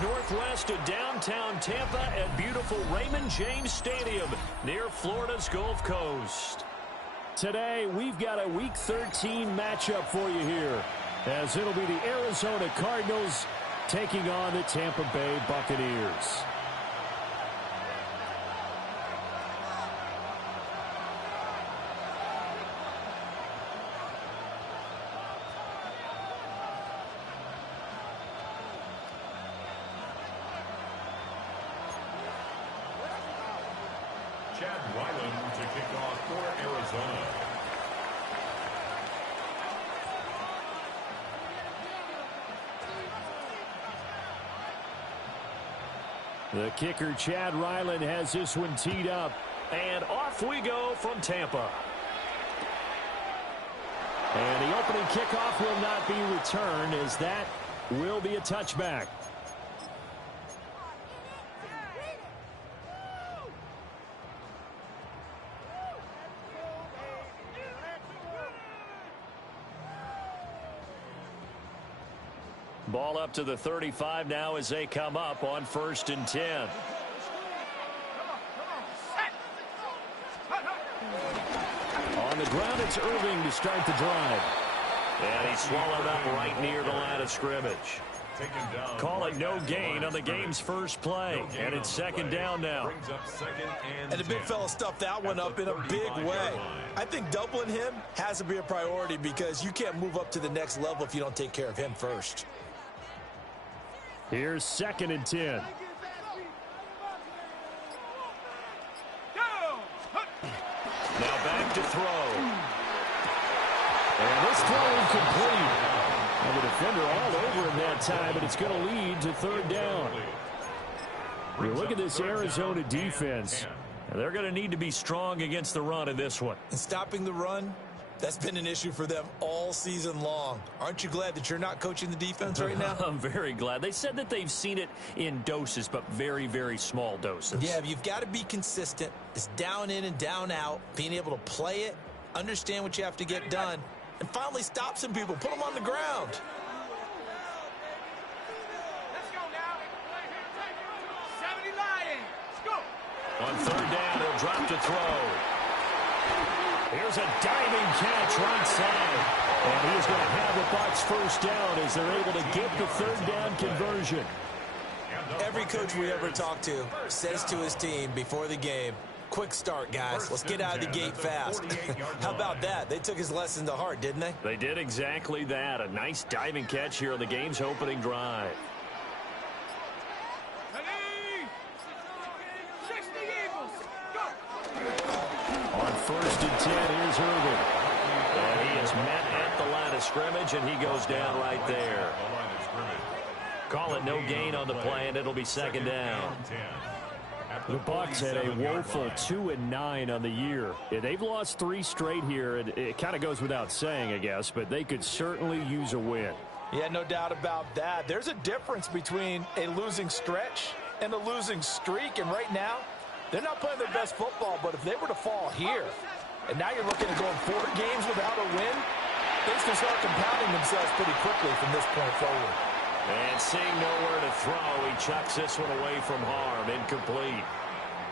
miles northwest of downtown Tampa at beautiful Raymond James Stadium near Florida's Gulf Coast. Today, we've got a Week 13 matchup for you here, as it'll be the Arizona Cardinals taking on the Tampa Bay Buccaneers. To kick off for Arizona. The kicker, Chad Ryland, has this one teed up. And off we go from Tampa. And the opening kickoff will not be returned, as that will be a touchback. Ball up to the 35 now as they come up on 1st and 10. On the ground, it's Irving to start the drive. And he's swallowed up right near the line of scrimmage. Call it no gain on the game's first play. And it's 2nd down now. And the big fella stuffed that one up in a big way. I think doubling him has to be a priority, because you can't move up to the next level if you don't take care of him first. Here's 2nd and 10. Now back to throw. And this throw incomplete. And the defender all over him that time, but it's going to lead to 3rd down. You look at this Arizona defense. They're going to need to be strong against the run in this one. And stopping the run, that's been an issue for them all season long. Aren't you glad that you're not coaching the defense right now? I'm very glad. They said that they've seen it in doses, but very, very small doses. Yeah, you've got to be consistent. It's down in and down out, being able to play it, understand what you have to get done, and finally stop some people, put them on the ground. On 3rd down, he'll drop to throw. Here's a diving catch right side. And he is going to have the Bucs 1st down as they're able to get the 3rd down conversion. Every coach we ever talk to says to his team before the game, quick start, guys. Let's get out of the gate fast. How about that? They took his lesson to heart, didn't they? They did exactly that. A nice diving catch here on the game's opening drive. On 1st and 10, here's Irving. And he is met at the line of scrimmage, and he goes down right there. Call it no gain on the play, and it'll be 2nd down. The Bucs had a woeful 2-9 on the year. Yeah, they've lost 3 straight here, and it kind of goes without saying, I guess, but they could certainly use a win. Yeah, no doubt about that. There's a difference between a losing stretch and a losing streak, and right now, they're not playing their best football, but if they were to fall here, and now you're looking at going 4 games without a win, things can start compounding themselves pretty quickly from this point forward. And seeing nowhere to throw, he chucks this one away from harm. Incomplete.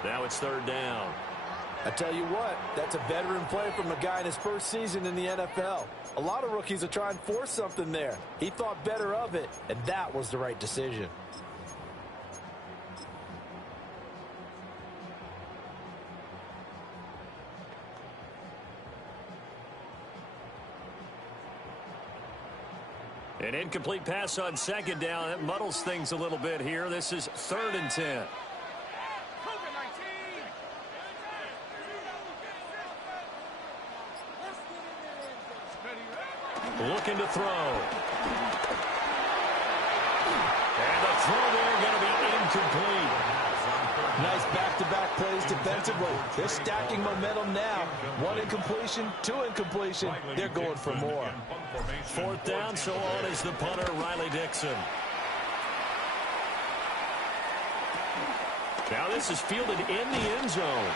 Now it's 3rd down. I tell you what, that's a veteran play from a guy in his first season in the NFL. A lot of rookies are trying to force something there. He thought better of it, and that was the right decision. An incomplete pass on 2nd down. That muddles things a little bit here. This is 3rd and 10. Looking to throw. And the throw there going to be incomplete. Nice back-to-back plays defensively. They're stacking momentum now. 1 incompletion, 2 incompletion. They're going for more. 4th down, so on is the punter, Riley Dixon. Now this is fielded in the end zone.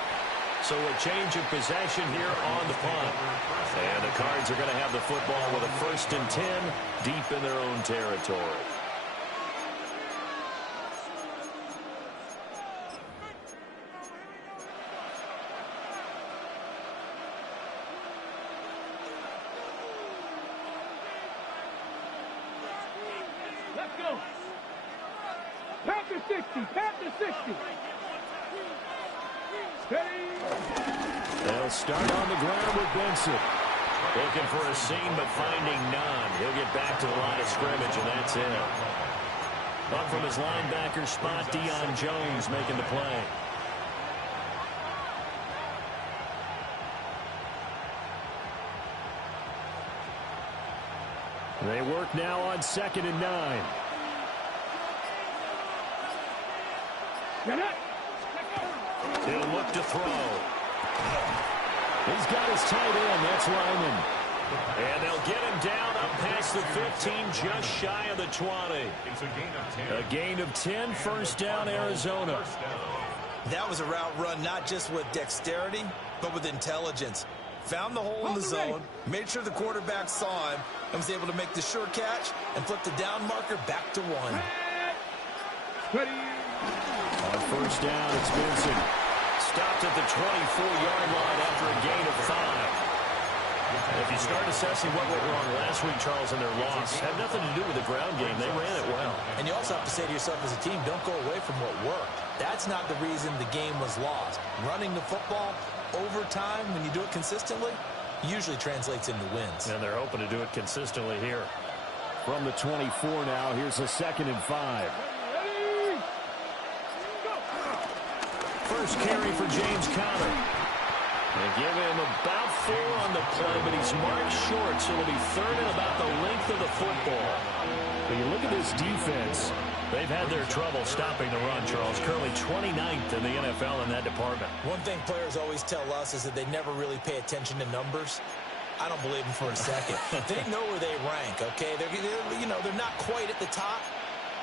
So a change of possession here on the punt. And the Cards are going to have the football with a 1st and 10 deep in their own territory. Panther 60. Panther 60. They'll start on the ground with Benson. Looking for a seam, but finding none. He'll get back to the line of scrimmage, and that's it. Up from his linebacker spot, Deion Jones making the play. They work now on 2nd and 9. He'll look to throw. He's got his tight end. That's Lyman. And they'll get him down up past the 15, just shy of the 20. It's a gain of 10, first down, Arizona. That was a route run not just with dexterity, but with intelligence. Found the hole in the zone, made sure the quarterback saw him, and was able to make the sure catch and flip the down marker back to 1. On first down, it's Benson. Stopped at the 24-yard line after a gain of 5. If you start assessing what went wrong last week, Charles, and their loss, had nothing to do with the ground game. They ran it well. And you also have to say to yourself as a team, don't go away from what worked. That's not the reason the game was lost. Running the football over time, when you do it consistently, usually translates into wins. And they're hoping to do it consistently here. From the 24 now, here's a 2nd and 5. First carry for James Conner. They give him about 4 on the play, but he's marked short, so it'll be 3rd and about the length of the football. When you look at this defense, they've had their trouble stopping the run, Charles. Currently 29th in the NFL in that department. One thing players always tell us is that they never really pay attention to numbers. I don't believe them for a second. They know where they rank, okay? They're not quite at the top,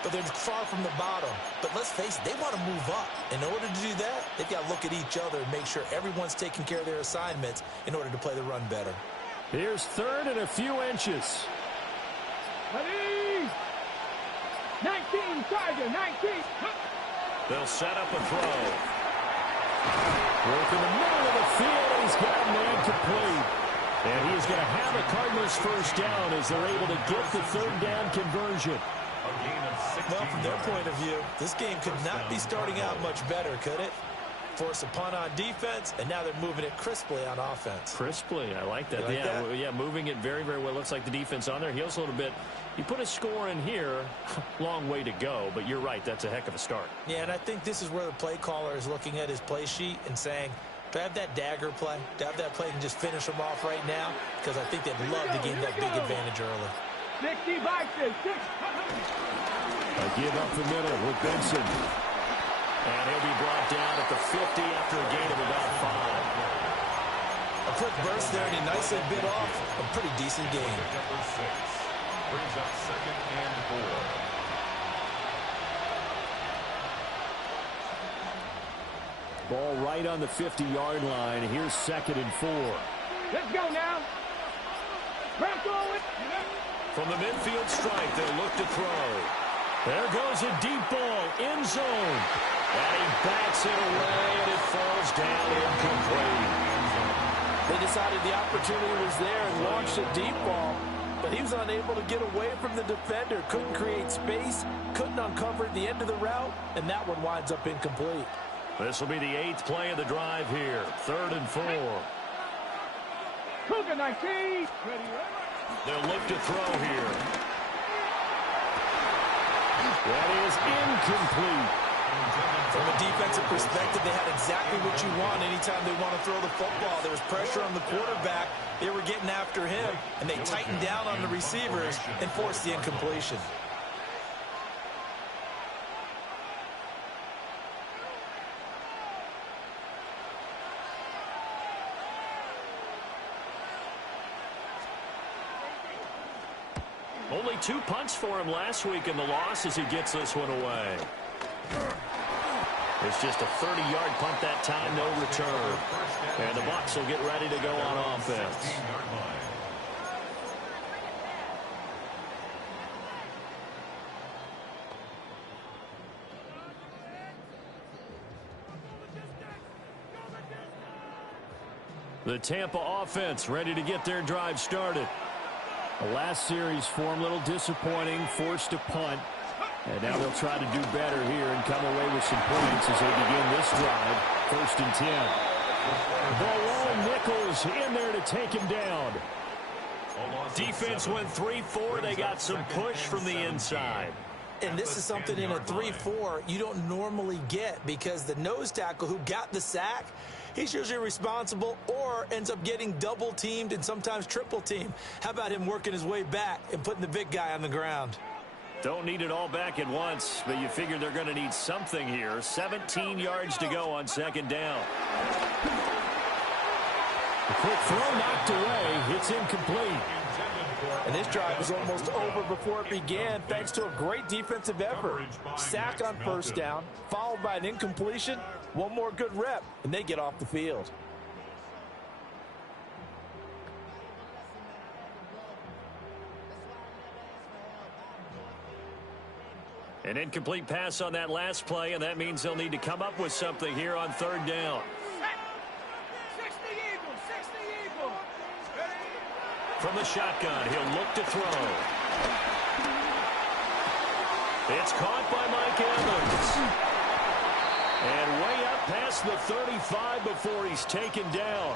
but they're far from the bottom. But let's face it, they want to move up. In order to do that, they've got to look at each other and make sure everyone's taking care of their assignments in order to play the run better. Here's 3rd and a few inches. 19, Tiger, 19. They'll set up a throw. Work in the middle of the field. He's got a man complete. And he's going to have the Cardinals first down as they're able to get the 3rd down conversion. Well, from their point of view, this game could not be starting out much better, could it? Force a punt on defense, and now they're moving it crisply on offense. Crisply, I like that. Yeah, moving it very, very well. Looks like the defense on their heels a little bit. You put a score in here, long way to go, but you're right, that's a heck of a start. Yeah, and I think this is where the play caller is looking at his play sheet and saying, do I have that dagger play? Do I have that play and just finish them off right now? Because I think they'd love to gain that big advantage early. 60 boxes, 6. A give up the middle with Benson. And he'll be brought down at the 50 after a gain of about 5. A quick burst there, and he nicely bit off a pretty decent game. Number 6 brings up 2nd and 4. Ball right on the 50-yard line. Here's 2nd and 4. Let's go now. From the midfield strike, they'll look to throw. There goes a deep ball, end zone. And he bats it away, and it falls down incomplete. They decided the opportunity was there and launched a deep ball, but he was unable to get away from the defender. Couldn't create space, couldn't uncover the end of the route, and that one winds up incomplete. This will be the 8th play of the drive here. 3rd and 4. Cougar 19. They'll look to throw here. That is incomplete. From a defensive perspective, they had exactly what you want anytime they want to throw the football. There was pressure on the quarterback. They were getting after him, and they tightened down on the receivers and forced the incompletion. Only 2 punts for him last week in the loss as he gets this one away. It's just a 30-yard punt that time, no return. And the Bucs will get ready to go on offense. The Tampa offense ready to get their drive started. The last series for him, a little disappointing, forced to punt. And now they'll try to do better here and come away with some points as they begin this drive. 1st and 10. The lone Nichols in there to take him down. Defense went 3-4. They got some push from the inside. And this is something in a 3-4 you don't normally get because the nose tackle who got the sack, he's usually responsible or ends up getting double teamed and sometimes triple teamed. How about him working his way back and putting the big guy on the ground? Don't need it all back at once, but you figure they're going to need something here. 17 yards to go on 2nd down. A quick throw knocked away. It's incomplete. And this drive was almost over before it began thanks to a great defensive effort. Sack on 1st down, followed by an incompletion. One more good rep, and they get off the field. An incomplete pass on that last play, and that means they'll need to come up with something here on 3rd down. 60 Eagles, 60 Eagles. From the shotgun, he'll look to throw. It's caught by Mike Evans. And way up past the 35 before he's taken down.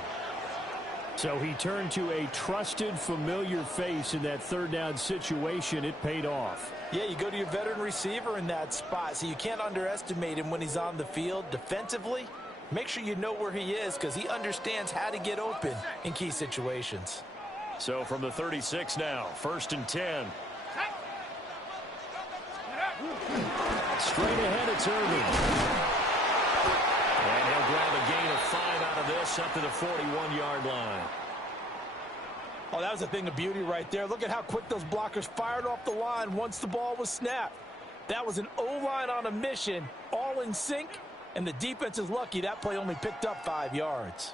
So he turned to a trusted, familiar face in that 3rd down situation. It paid off. Yeah, you go to your veteran receiver in that spot, so you can't underestimate him when he's on the field defensively. Make sure you know where he is because he understands how to get open in key situations. So from the 36 now, 1st and 10. Straight ahead, it's Irving. And he'll grab a gain of 5 out of this up to the 41-yard line. Oh, that was a thing of beauty right there. Look at how quick those blockers fired off the line once the ball was snapped. That was an O-line on a mission, all in sync, and the defense is lucky that play only picked up 5 yards.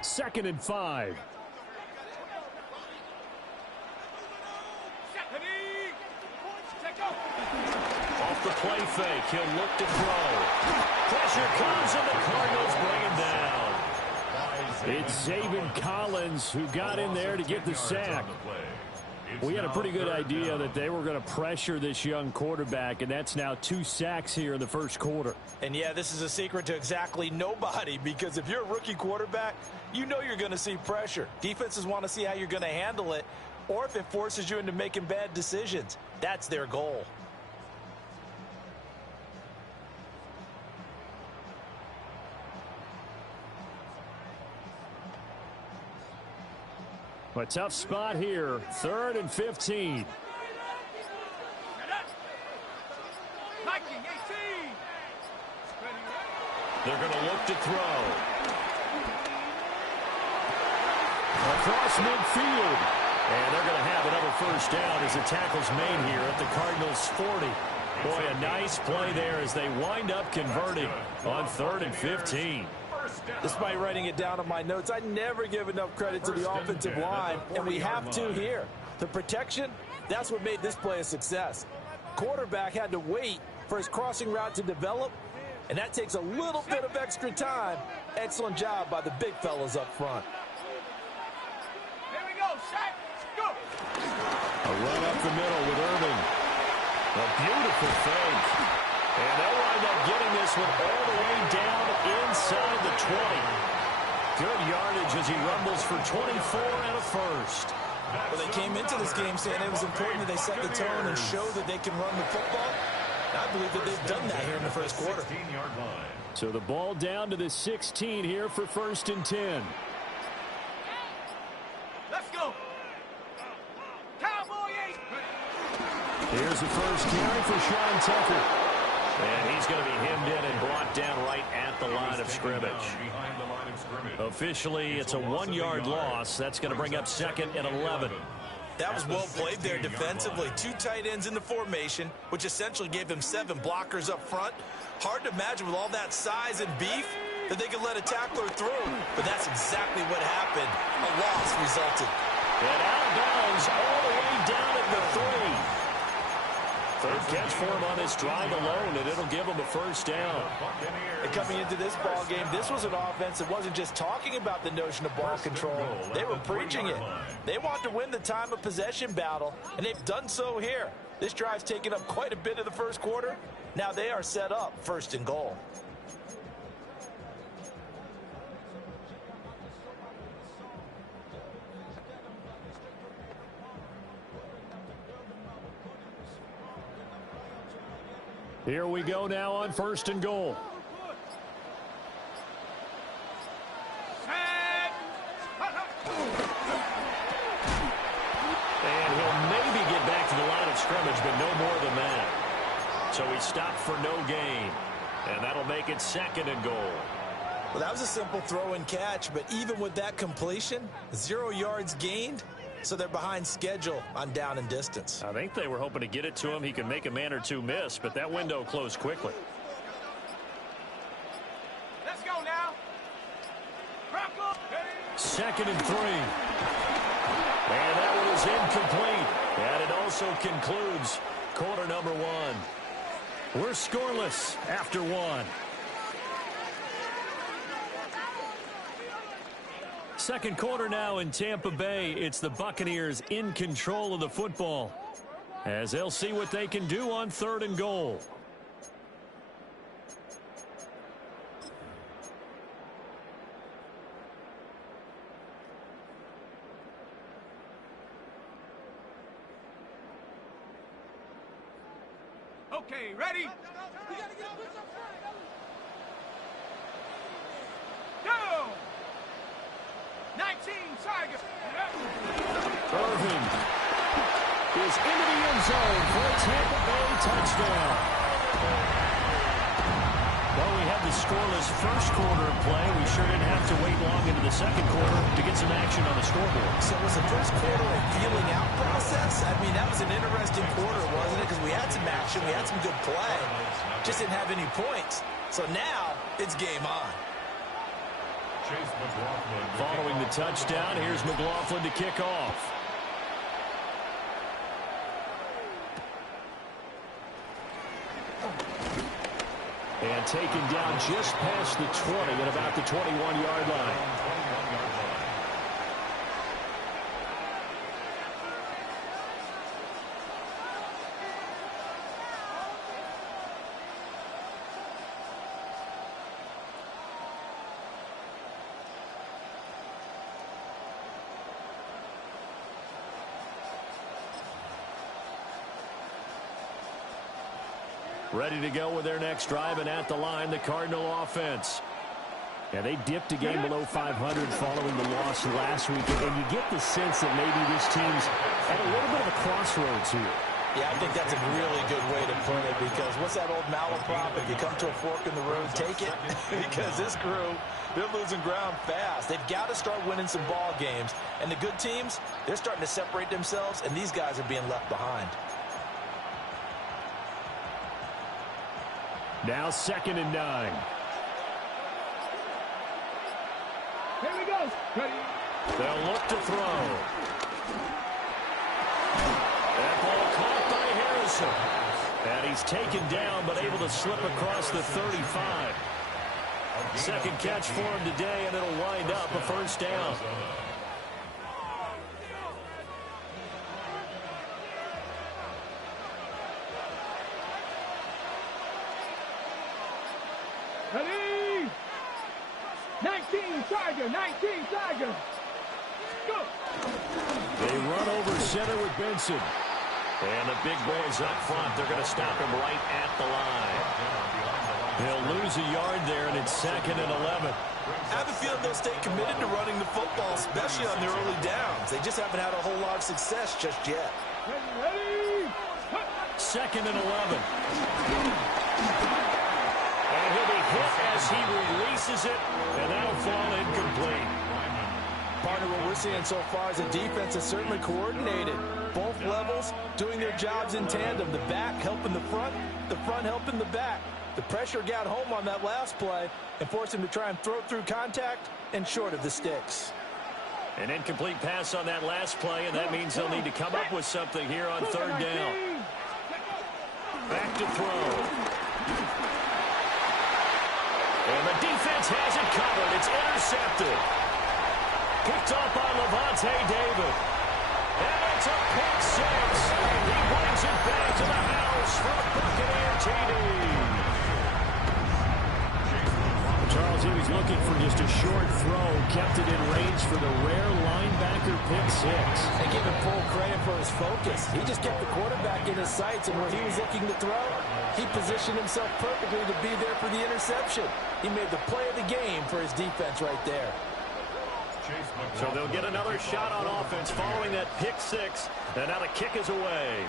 2nd and 5. Off the play fake, he'll look to throw. Pressure comes, and the Cardinals bring him down. It's Zaven Collins who got in there to get the sack. We had a pretty good idea that they were going to pressure this young quarterback, and that's now 2 sacks here in the 1st quarter. And, yeah, this is a secret to exactly nobody because if you're a rookie quarterback, you know you're going to see pressure. Defenses want to see how you're going to handle it, or if it forces you into making bad decisions. That's their goal. A tough spot here. 3rd and 15. They're going to look to throw. Across midfield. And they're going to have another 1st down as the tackle's made here at the Cardinals' 40. Boy, a nice play there as they wind up converting on 3rd and 15. Despite writing it down on my notes, I never give enough credit to the offensive line, and we have to here. The protection, that's what made this play a success. Quarterback had to wait for his crossing route to develop, and that takes a little bit of extra time. Excellent job by the big fellas up front. Here we go, Shaq. Go. A run up the middle with Irving. A beautiful fake. And they'll wind up getting this one all the way down inside the 20. Good yardage as he rumbles for 24 and a 1st. Well, they came into this game saying it was important that they set the tone and show that they can run the football. And I believe that they've done that here in the 1st quarter. So the ball down to the 16 here for 1st and 10. Let's go. Cowboy 8. Here's the 1st carry for Sean Tucker. And he's going to be hemmed in and brought down right at the line of scrimmage. Officially, it's a 1-yard loss. That's going to bring up 2nd and 11. That was well played there defensively. 2 tight ends in the formation, which essentially gave them 7 blockers up front. Hard to imagine with all that size and beef that they could let a tackler through. But that's exactly what happened. A loss resulted. And out of bounds all the way down at the 3. Third catch for him on this drive alone, and it'll give him a first down. And coming into this ball game, this was an offense that wasn't just talking about the notion of ball control. They were preaching it. They want to win the time of possession battle, and they've done so here. This drive's taken up quite a bit of the first quarter. Now they are set up first and goal. Here we go now on first and goal. And he'll maybe get back to the line of scrimmage, but no more than that. So he stopped for no gain. And that'll make it second and goal. Well, that was a simple throw and catch, but even with that completion, 0 yards gained. So they're behind schedule on down and distance. I think they were hoping to get it to him. He can make a man or two miss, but that window closed quickly. Let's go now. Second and 3. And that one is incomplete. And it also concludes quarter number 1. We're scoreless after 1. Second quarter now in Tampa Bay. It's the Buccaneers in control of the football as they'll see what they can do on third and goal. Okay, ready? Go! 19, Tiger. Irving is into the end zone for a Tampa Bay touchdown. Well, we had the scoreless first quarter in play. We sure didn't have to wait long into the second quarter to get some action on the scoreboard. So was the first quarter a feeling out process? I mean, that was an interesting quarter, wasn't it? Because we had some action, we had some good play, just didn't have any points. So now it's game on. Following the touchdown, here's McLaughlin to kick off. And taken down just past the 20 at about the 21-yard line. Ready to go with their next drive, and at the line, the Cardinal offense. And they dipped a game below 500 following the loss last week. And you get the sense that maybe this team's at a little bit of a crossroads here. Yeah, I think that's a really good way to put it, because what's that old malaprop? If you come to a fork in the road, take it. Because this crew, they're losing ground fast. They've got to start winning some ball games. And the good teams, they're starting to separate themselves, and these guys are being left behind. Now 2nd and 9. Here we go. Ready? They'll look to throw. That ball caught by Harrison. And he's taken down, but able to slip across the 35. Second catch for him today, and it'll wind up a first down. Ready? 19, Tiger. 19, Tiger. Go. They run over center with Benson. And the big boys up front, they're going to stop him right at the line. He'll lose a yard there, and it's 2nd and 11. I have a feeling they'll stay committed to running the football, especially on their early downs. They just haven't had a whole lot of success just yet. Ready? 2nd and 11. And he'll be hit as he releases it, and that'll fall incomplete. Partner, what we're seeing so far is a defense that's certainly coordinated. Both levels doing their jobs in tandem. The back helping the front helping the back. The pressure got home on that last play and forced him to try and throw through contact and short of the sticks. An incomplete pass on that last play, and that means they'll need to come up with something here on 3rd down. look to throw. And the defense has it covered. It's intercepted. Picked up by Levante David. And it's a pick six. He brings it back to the house for a Buccaneer TD. Charles, he was looking for just a short throw, kept it in range for the rare linebacker pick six. And give him full credit for his focus. He just kept the quarterback in his sights, and where he was looking to throw, he positioned himself perfectly to be there for the interception. He made the play of the game for his defense right there. So they'll get another shot on offense following that pick six, and now the kick is away.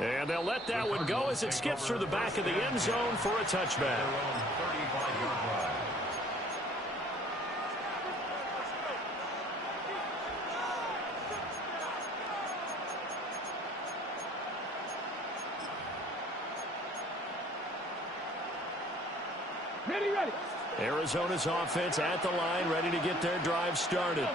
And they'll let that one go as it skips through the back of the end zone for a touchback. Ready. Arizona's offense at the line, ready to get their drive started.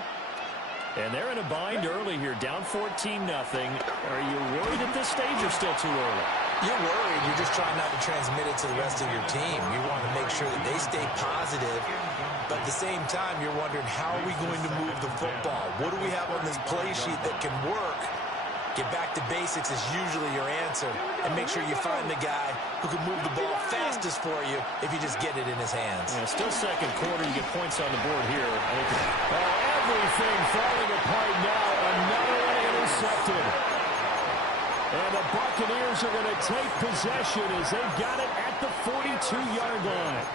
And they're in a bind early here, down 14-0. Are you worried at this stage or still too early? You're worried. You're just trying not to transmit it to the rest of your team. You want to make sure that they stay positive. But at the same time, you're wondering, how are we going to move the football? What do we have on this play sheet that can work? Get back to basics is usually your answer. And make sure you find the guy who can move the ball fastest for you if you just get it in his hands. Yeah, still second quarter. You get points on the board here. Everything falling apart now. Another one intercepted. And the Buccaneers are going to take possession as they've got it at the 42-yard line.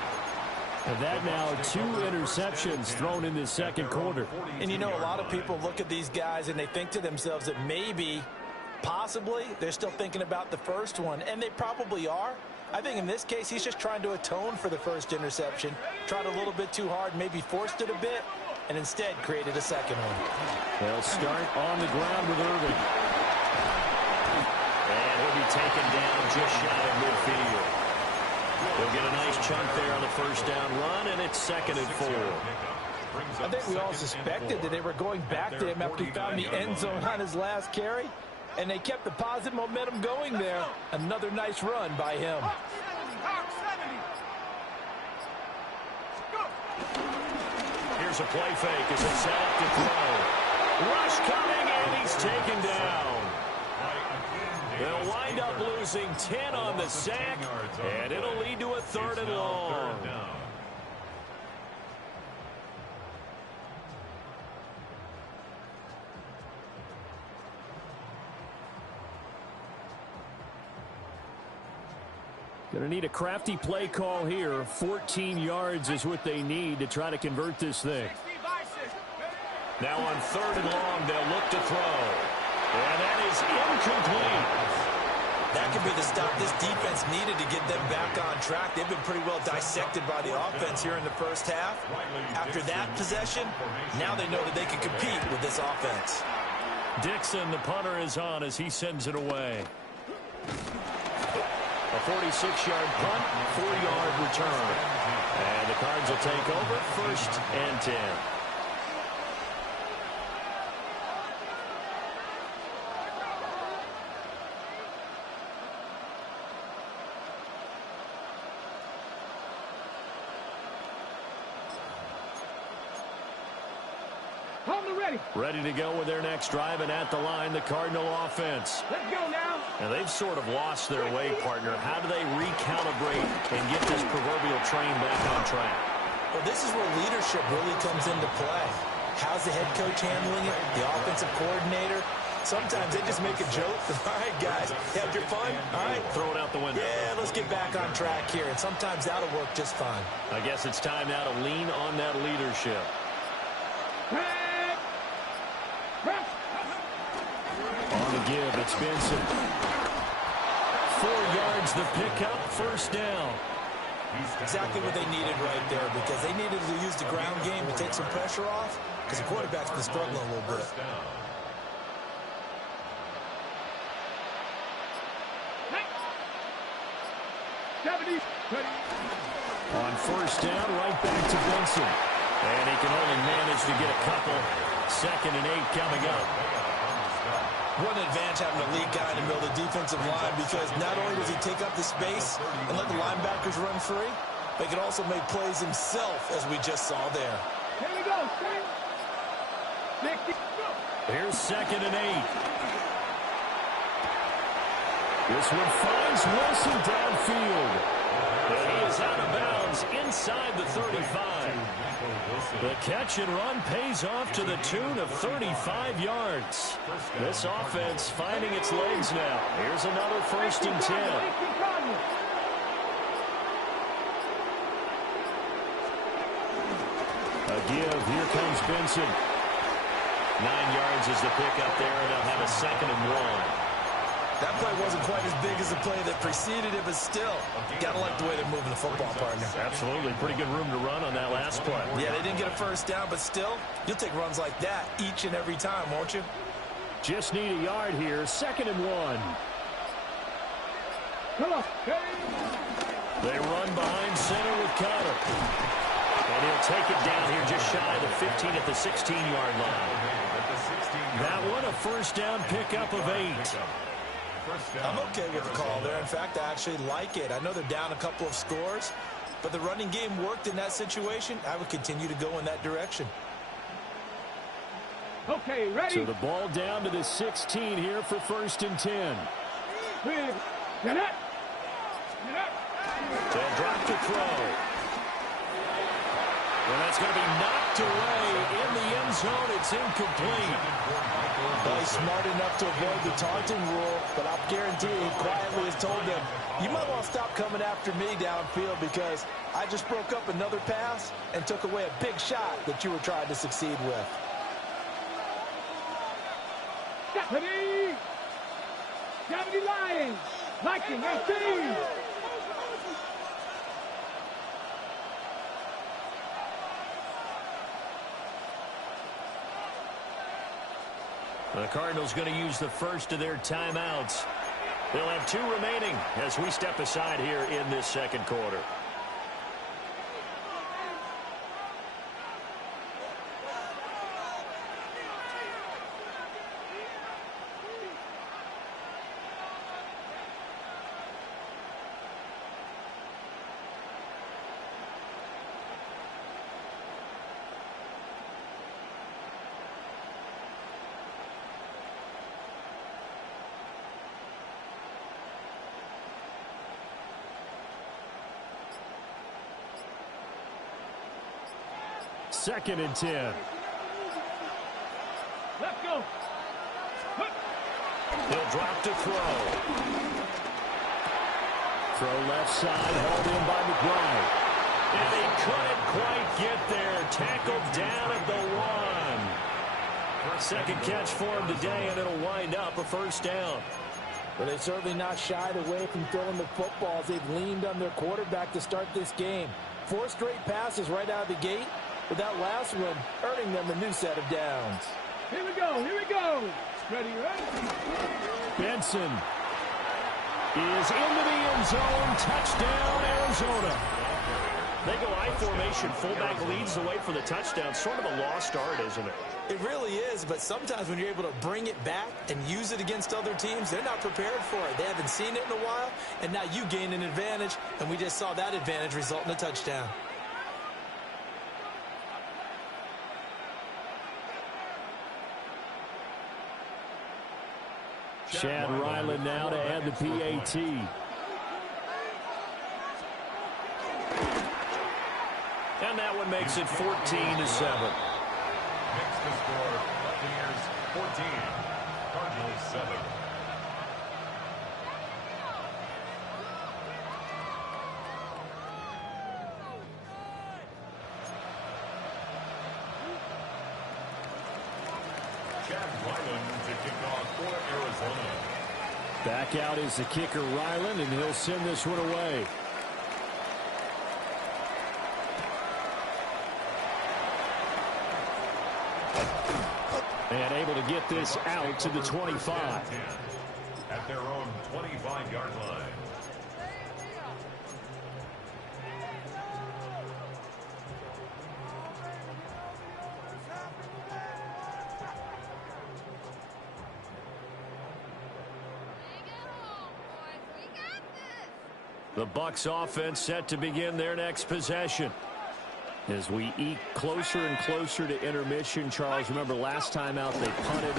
And that now 2 interceptions thrown in the second quarter. And you know, a lot of people look at these guys and they think to themselves that maybe, possibly, they're still thinking about the first one. And they probably are. I think in this case, he's just trying to atone for the first interception. Tried a little bit too hard, maybe forced it a bit, and instead created a second one. They'll start on the ground with Irving. And he'll be taken down just shy of midfield. They'll get a nice chunk there on the first down run, and it's 2nd and 4. I think we all suspected that they were going back to him after he found the end zone on his last carry, and they kept the positive momentum going there. Another nice run by him. Here's a play fake as it's set up to throw. Rush coming, and he's taken down. They'll wind up losing 10 on the sack, and it'll lead to a 3rd and long. Going to need a crafty play call here. 14 yards is what they need to try to convert this thing. Now on 3rd and long, they'll look to throw. And that is incomplete. That could be the stop this defense needed to get them back on track. They've been pretty well dissected by the offense here in the first half. After that possession, now they know that they can compete with this offense. Dixon, the punter, is on as he sends it away. A 46-yard punt, 4-yard return. And the Cards will take over 1st and 10. Ready to go with their next drive, and at the line, the Cardinal offense. Let's go now. And they've sort of lost their way, partner. How do they recalibrate and get this proverbial train back on track? Well, this is where leadership really comes into play. How's the head coach handling it? The offensive coordinator? Sometimes they just make a joke. All right, guys, have your fun? All right. Throw it out the window. Yeah, let's get back on track here. And sometimes that'll work just fine. I guess it's time now to lean on that leadership. On the give, it's Benson. 4 yards the pickup, 1st down. Exactly what they needed right there, because they needed to use the ground game to take some pressure off, because the quarterback's been struggling a little bit. On 1st down, right back to Benson. And he can only manage to get a couple. 2nd and 8 coming up. What an advantage having a lead guy in the middle of the defensive line, because not only does he take up the space and let the linebackers run free, but he can also make plays himself, as we just saw there. Here we go. Here's 2nd and 8. This one finds Wilson downfield. And he is out of bounds inside the 35. The catch and run pays off to the tune of 35 yards. This offense finding its legs now. Here's another 1st and 10. A give. Here comes Benson. 9 yards is the pickup there, and they'll have a 2nd and 1. That play wasn't quite as big as the play that preceded it, but still, gotta like the way they're moving the football, partner. Absolutely. Pretty good room to run on that last play. Yeah, they didn't get a first down, but still, you'll take runs like that each and every time, won't you? Just need a yard here. 2nd and 1. Come on. They run behind center with Connor. And he'll take it down here just shy of the 15 at the 16-yard line. That one, a 1st down pickup of 8. I'm okay with the call there. In fact, I actually like it. I know they're down a couple of scores, but the running game worked in that situation. I would continue to go in that direction. Okay, ready? So the ball down to the 16 here for 1st and 10. Get up. They'll drop to throw. And that's going to be knocked away in the end zone. It's incomplete. Well, he's smart enough to avoid the taunting rule, but I'll guarantee he quietly has told them, you might want to stop coming after me downfield because I just broke up another pass and took away a big shot that you were trying to succeed with. Deputy! Deputy Lions! Liking, 18! The Cardinals going to use the first of their timeouts. They'll have 2 remaining as we step aside here in this 2nd quarter. Second and 10. Let's go. He'll drop to throw. Throw left side, held in by McBride. And he couldn't quite get there. Tackled down at the 1. 2nd catch for him today, and it'll wind up a 1st down. But they've certainly not shied away from throwing the footballs. They've leaned on their quarterback to start this game. 4 straight passes right out of the gate, with that last one earning them a new set of downs. Here we go. Ready? Benson is into the end zone. Touchdown, Arizona. They go I formation. Fullback leads the way for the touchdown. Sort of a lost art, isn't it? It really is, but sometimes when you're able to bring it back and use it against other teams, they're not prepared for it. They haven't seen it in a while, and now you gain an advantage, and we just saw that advantage result in a touchdown. Chad Ryland now to add the PAT. And that one makes it 14-7. Makes the score Buccaneers 14, Cardinals 7. Chad Ryland to kick off for Arizona. Back out is the kicker Ryland, and he'll send this one away. And able to get this out to the 25. At their own 25-yard line. The Bucs offense set to begin their next possession. As we eke closer and closer to intermission, Charles, remember last time out they punted.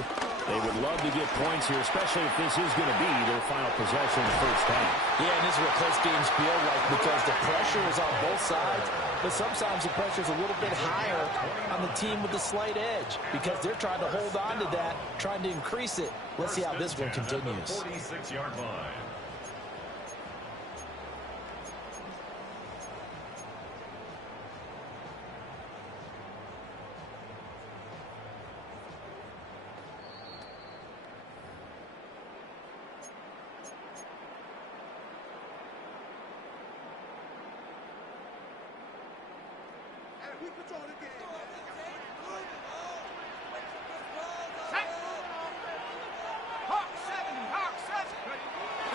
They would love to get points here, especially if this is going to be their final possession in the first half. Yeah, and this is what close games feel like because the pressure is on both sides, but sometimes the pressure is a little bit higher on the team with the slight edge because they're trying to hold on to that, trying to increase it. Let's see how this one continues. 46-yard line.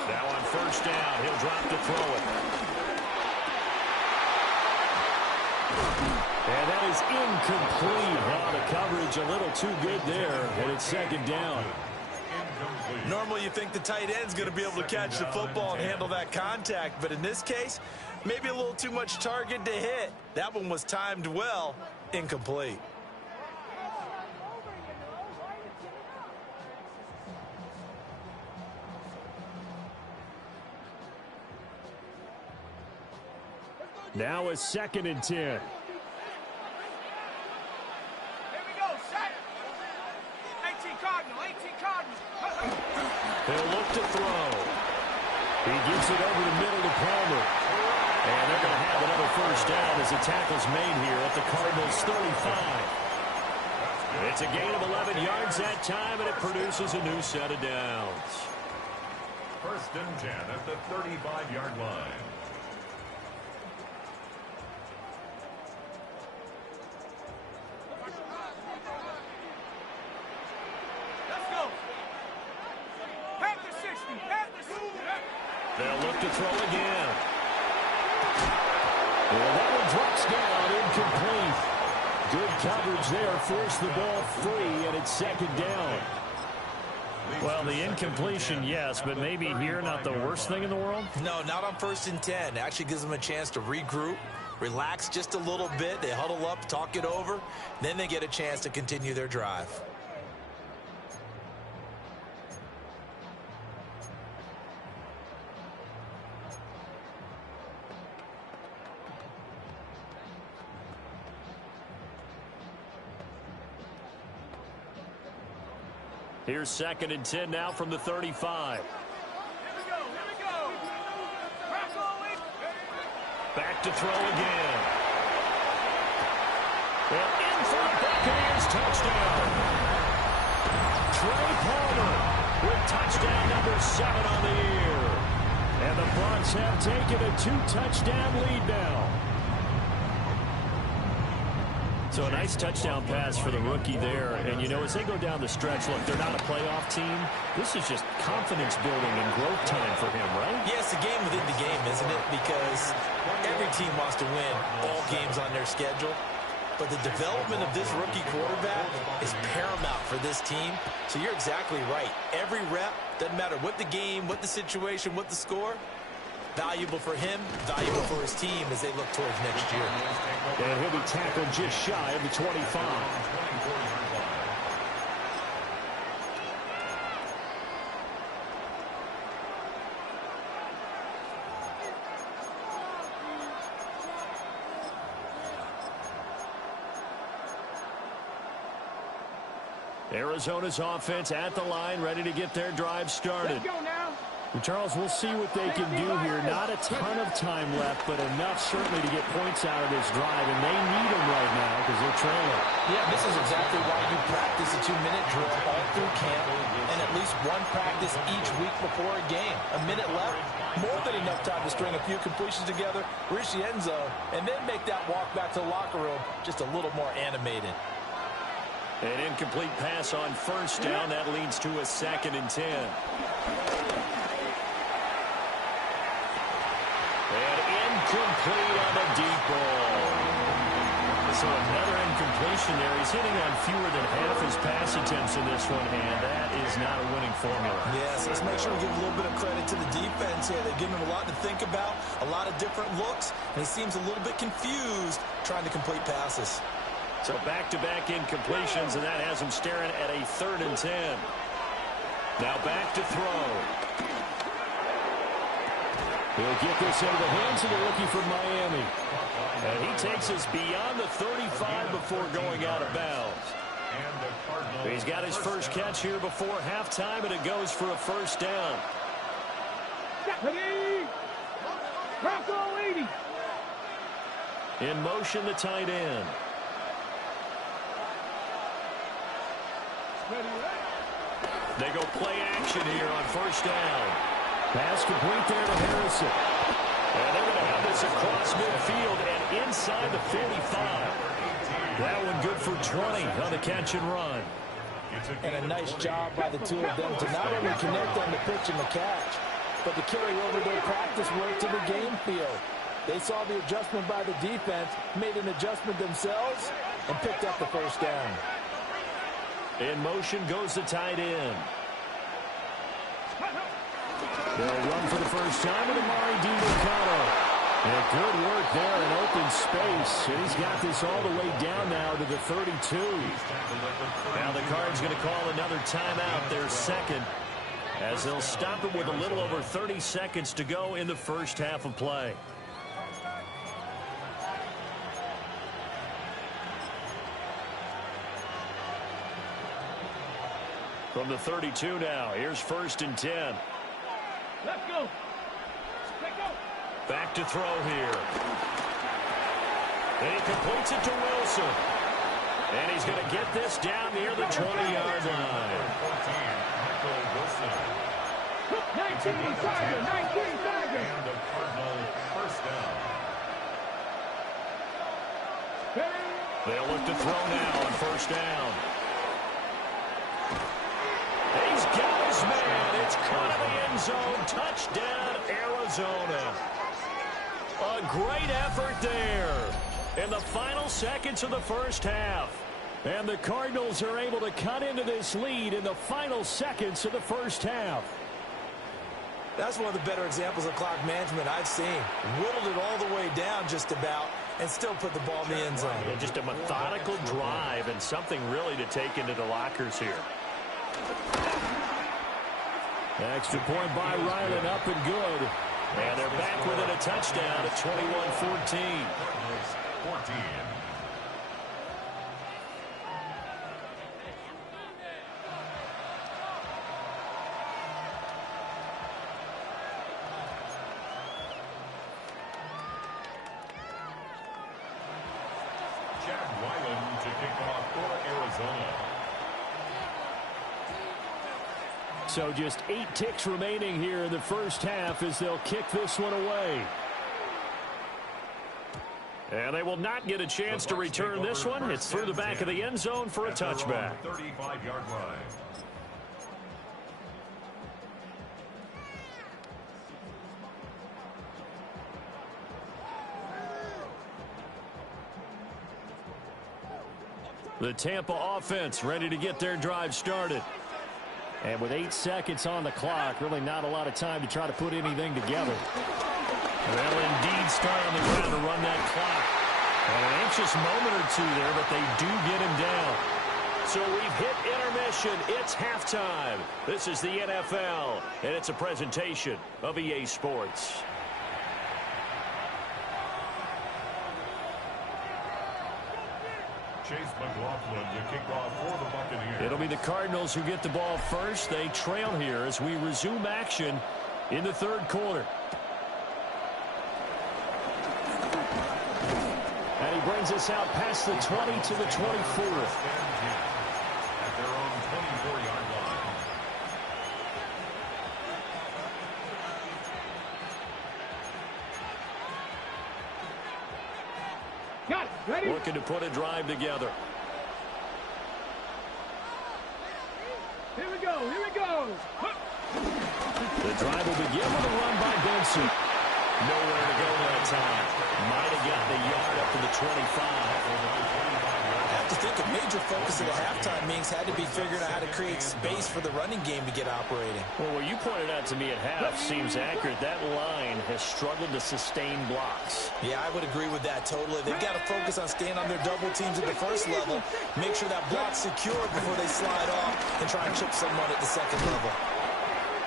Now on first down, he'll drop to throw it. And that is incomplete. Oh, the coverage a little too good there, and it's second down. Normally you think the tight end's going to be able to catch the football and handle that contact, but in this case, maybe a little too much target to hit. That one was timed well, incomplete. Now a 2nd and 10. Here we go, set. 18 Cardinal, 18 Cardinal. He'll look to throw. He gets it over the middle to Palmer. And they're going to have another first down as the tackle's made here at the Cardinals' 35. It's a gain of 11 yards that time, and it produces a new set of downs. First and 10 at the 35-yard line. They'll look to throw again. Well, that one drops down, incomplete. Good coverage there, forced the ball free, and it's second down. Well, the incompletion, yes, but maybe here not the worst thing in the world? No, not on 1st and 10. Actually gives them a chance to regroup, relax just a little bit. They huddle up, talk it over. Then they get a chance to continue their drive. Here's 2nd and 10 now from the 35. Back to throw again. And in for the Buccaneers touchdown. Trey Palmer with touchdown number 7 on the year. And the Bucs have taken a 2-touchdown lead now. So a nice touchdown pass for the rookie there. And, you know, as they go down the stretch, look, they're not a playoff team. This is just confidence building and growth time for him, right? Yeah, it's a game within the game, isn't it? Because every team wants to win all games on their schedule. But the development of this rookie quarterback is paramount for this team. So you're exactly right. Every rep, doesn't matter what the game, what the situation, what the score, valuable for him, valuable for his team as they look towards next year. And he'll be tackled just shy of the 25. Arizona's offense at the line, ready to get their drive started. And Charles, we'll see what they can do here. Not a ton of time left, but enough certainly to get points out of this drive, and they need them right now because they're trailing. Yeah, this is exactly why you practice a 2-minute drill all through camp and at least one practice each week before a game. A minute left, more than enough time to string a few completions together, reach the end zone, and then make that walk back to the locker room just a little more animated. An incomplete pass on first down. That leads to a 2nd and 10. And incomplete on the deep ball. So another completion there. He's hitting on fewer than half his pass attempts in this one, and that is not a winning formula. Yes, let's make sure we give a little bit of credit to the defense here. They've given him a lot to think about, a lot of different looks, and he seems a little bit confused trying to complete passes. So back-to-back incompletions, and that has him staring at a 3rd and 10. Now back to throw. He'll get this into the hands of the rookie from Miami. And he takes us beyond the 35 before going out of bounds. He's got his first catch here before halftime, and it goes for a 1st down. In motion, the tight end. They go play action here on 1st down. Pass complete there to Harrison. And they're going to have this across midfield and inside the 45. That one good for 20 on the catch and run. And a nice job by the two of them to not only connect on the pitch and the catch, but to carry over their practice work to the game field. They saw the adjustment by the defense, made an adjustment themselves, and picked up the 1st down. In motion goes the tight end. They'll run for the first time with Amari DiMercado. And good work there in open space. And he's got this all the way down now to the 32. Now the Cards going to call another timeout, their 2nd, as they'll stop it with a little over 30 seconds to go in the first half of play. From the 32 now, here's 1st and 10. Let's go. Let's go. Back to throw here. And he completes it to Wilson. And he's going to get this down near the 20-yard line. 19 Tiger, 19 Tiger. And the Cardinal 1st down. They'll look to throw now on 1st down. He's got his man. It's caught in the end zone. Touchdown, Arizona. A great effort there in the final seconds of the first half. And the Cardinals are able to cut into this lead in the final seconds of the first half. That's one of the better examples of clock management I've seen. Whittled it all the way down just about and still put the ball in the end zone. Yeah, just a methodical drive and something really to take into the lockers here. Extra point by Ryland, up and good. And they're back within a touchdown at 21-14. 14. Jack Ryland to kick off for Arizona. So just 8 ticks remaining here in the first half as they'll kick this one away. And they will not get a chance to return this one. It's through the back of the end zone for a touchback. 35-yard line. The Tampa offense ready to get their drive started. And with 8 seconds on the clock, really not a lot of time to try to put anything together. They'll indeed start on the ground to run that clock. And an anxious moment or two there, but they do get him down. So we've hit intermission. It's halftime. This is the NFL, and it's a presentation of EA Sports. Chase McLaughlin to kick off for the Buccaneers. It'll be the Cardinals who get the ball first. They trail here as we resume action in the third quarter. And he brings us out past the 20 to the 24. At their own 24-yard line. Got it. Ready? Looking to put a drive together. Here we go. Here we go. The drive will begin with a run by Benson. Nowhere to go that time. Might have gotten a yard up to the 25. to think a major focus of the halftime meetings had to be figuring out how to create space for the running game to get operating. Well, what you pointed out to me at half seems accurate. That line has struggled to sustain blocks. Yeah, I would agree with that totally. They've got to focus on staying on their double teams at the first level, make sure that block's secure before they slide off and try and chip someone at the second level.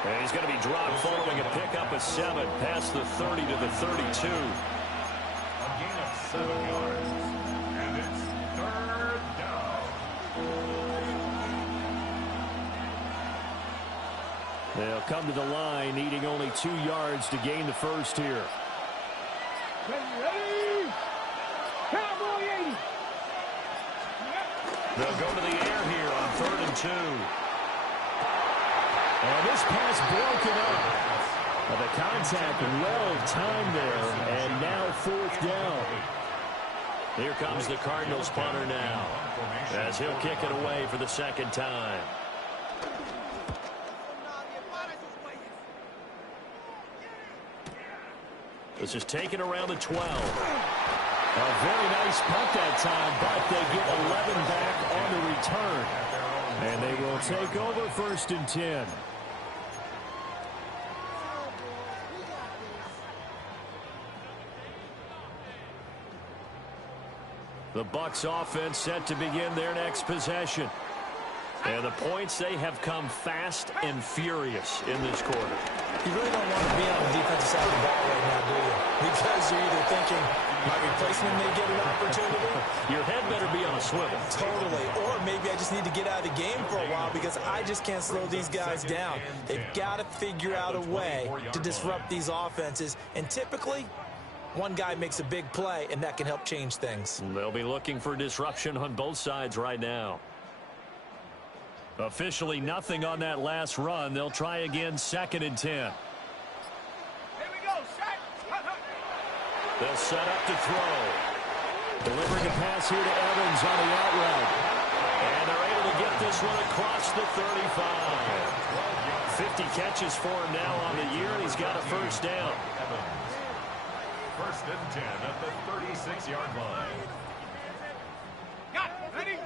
And he's going to be dropped following a pickup of 7 past the 30 to the 32. A gain of 7 yards. And it's 3rd down. They'll come to the line, needing only 2 yards to gain the first here. Ready? Cowboy 80. They'll go to the air here on 3rd and 2. And this pass broken up. The contact well timed there, and now 4th down. Here comes the Cardinals punter now, as he'll kick it away for the 2nd time. This is taken around the 12. A very nice punt that time, but they get 11 back on the return. And they will take over 1st and 10. The Bucs offense set to begin their next possession. And the points, they have come fast and furious in this quarter. You really don't want to be on the defensive side of the ball right now, do you? Because you're either thinking, my replacement may get an opportunity. Your head better be on a swivel. Totally. Or maybe I just need to get out of the game for a while because I just can't slow these guys down. They've got to figure out a way to disrupt these offenses. And typically, one guy makes a big play, and that can help change things. They'll be looking for disruption on both sides right now. Officially nothing on that last run. They'll try again 2nd and 10. Here we go, set. They'll set up to throw. Delivering a pass here to Evans on the out route. And they're able to get this one across the 35. 50 catches for him now on the year, and he's got a 1st down. 1st and 10 at the 36-yard line. Got it. Ready?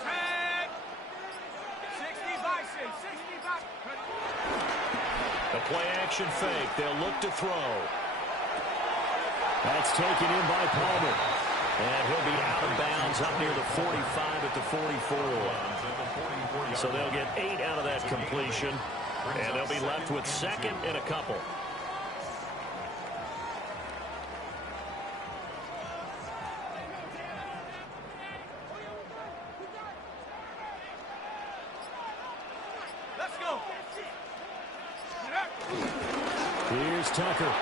Set. 60 Bison. 60 Bison. The play action fake. They'll look to throw. That's taken in by Palmer. And he'll be out of bounds up near the 45 at the 44. So they'll get 8 out of that completion. And they'll be left with 2nd and a couple. Let's go. Here's Tucker.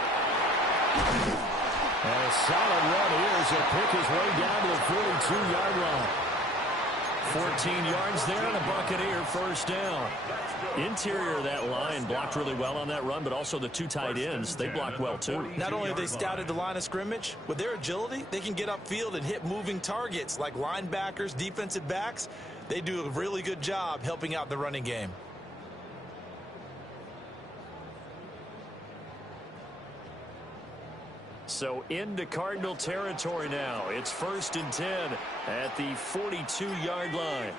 And a solid run here as he'll pick his way down to the 42-yard line. 14 yards there, and a Buccaneer 1st down. Interior of that line blocked really well on that run, but also the 2 tight ends, they blocked well too. Not only have they scouted the line of scrimmage, with their agility, they can get upfield and hit moving targets like linebackers, defensive backs. They do a really good job helping out the running game. So into Cardinal territory now. It's 1st and 10 at the 42-yard line.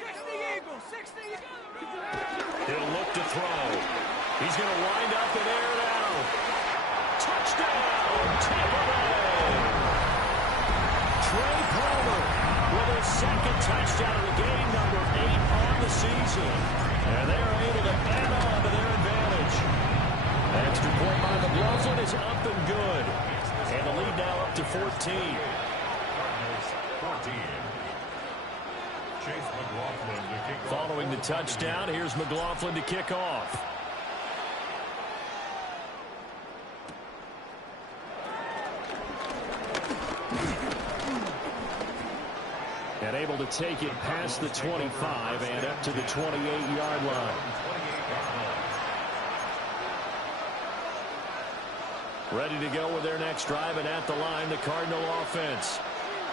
60 Eagles. 60 Eagles. He'll look to throw. He's going to wind up and air it out. Touchdown, Tampa Bay. Trey Palmer with his 2nd touchdown of the game, number 8 on the season. And they're able to add on to their advantage. Extra point by McLaughlin is up and good. And the lead now up to 14. Cardinals 14. Chase McLaughlin to kick off. Following the touchdown, here's McLaughlin to kick off. And able to take it past the 25 and up to the 28-yard line. Ready to go with their next drive, and at the line, the Cardinal offense.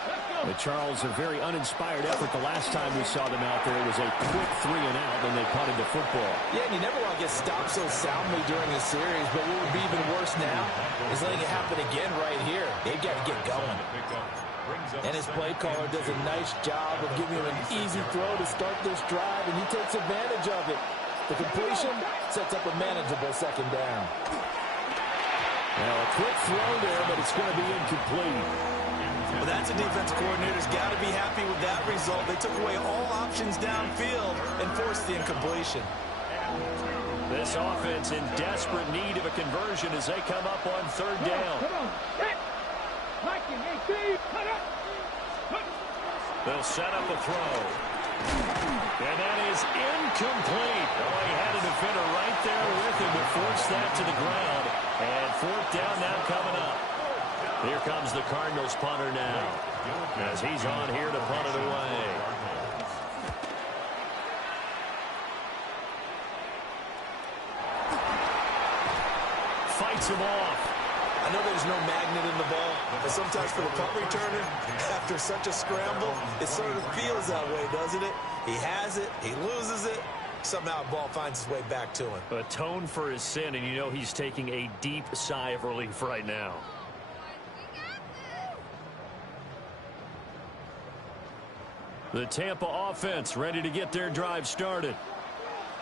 Let's go. But Charles, a very uninspired effort the last time we saw them out there. It was a quick 3-and-out, and they punted the football. Yeah, and you never want to get stopped so soundly during the series, but what would be even worse now is letting it happen again right here. They've got to get going. And his play caller does a nice job of giving him an easy throw to start this drive, and he takes advantage of it. The completion sets up a manageable second down. Now, a quick throw there, but it's going to be incomplete. Well, that's a defense coordinator's got to be happy with that result. They took away all options downfield and forced the incompletion. This offense in desperate need of a conversion as they come up on third down. They'll set up a throw. And that is incomplete. Oh, he had a defender right there with him to force that to the ground. And fourth down now coming up. Here comes the Cardinals punter now, as he's on here to punt it away. Fights him off. I know there's no magnet in the ball, but sometimes for the punt returner, after such a scramble, it sort of feels that way, doesn't it? He has it, he loses it, somehow the ball finds its way back to him. Atone for his sin, and you know he's taking a deep sigh of relief right now. The Tampa offense ready to get their drive started.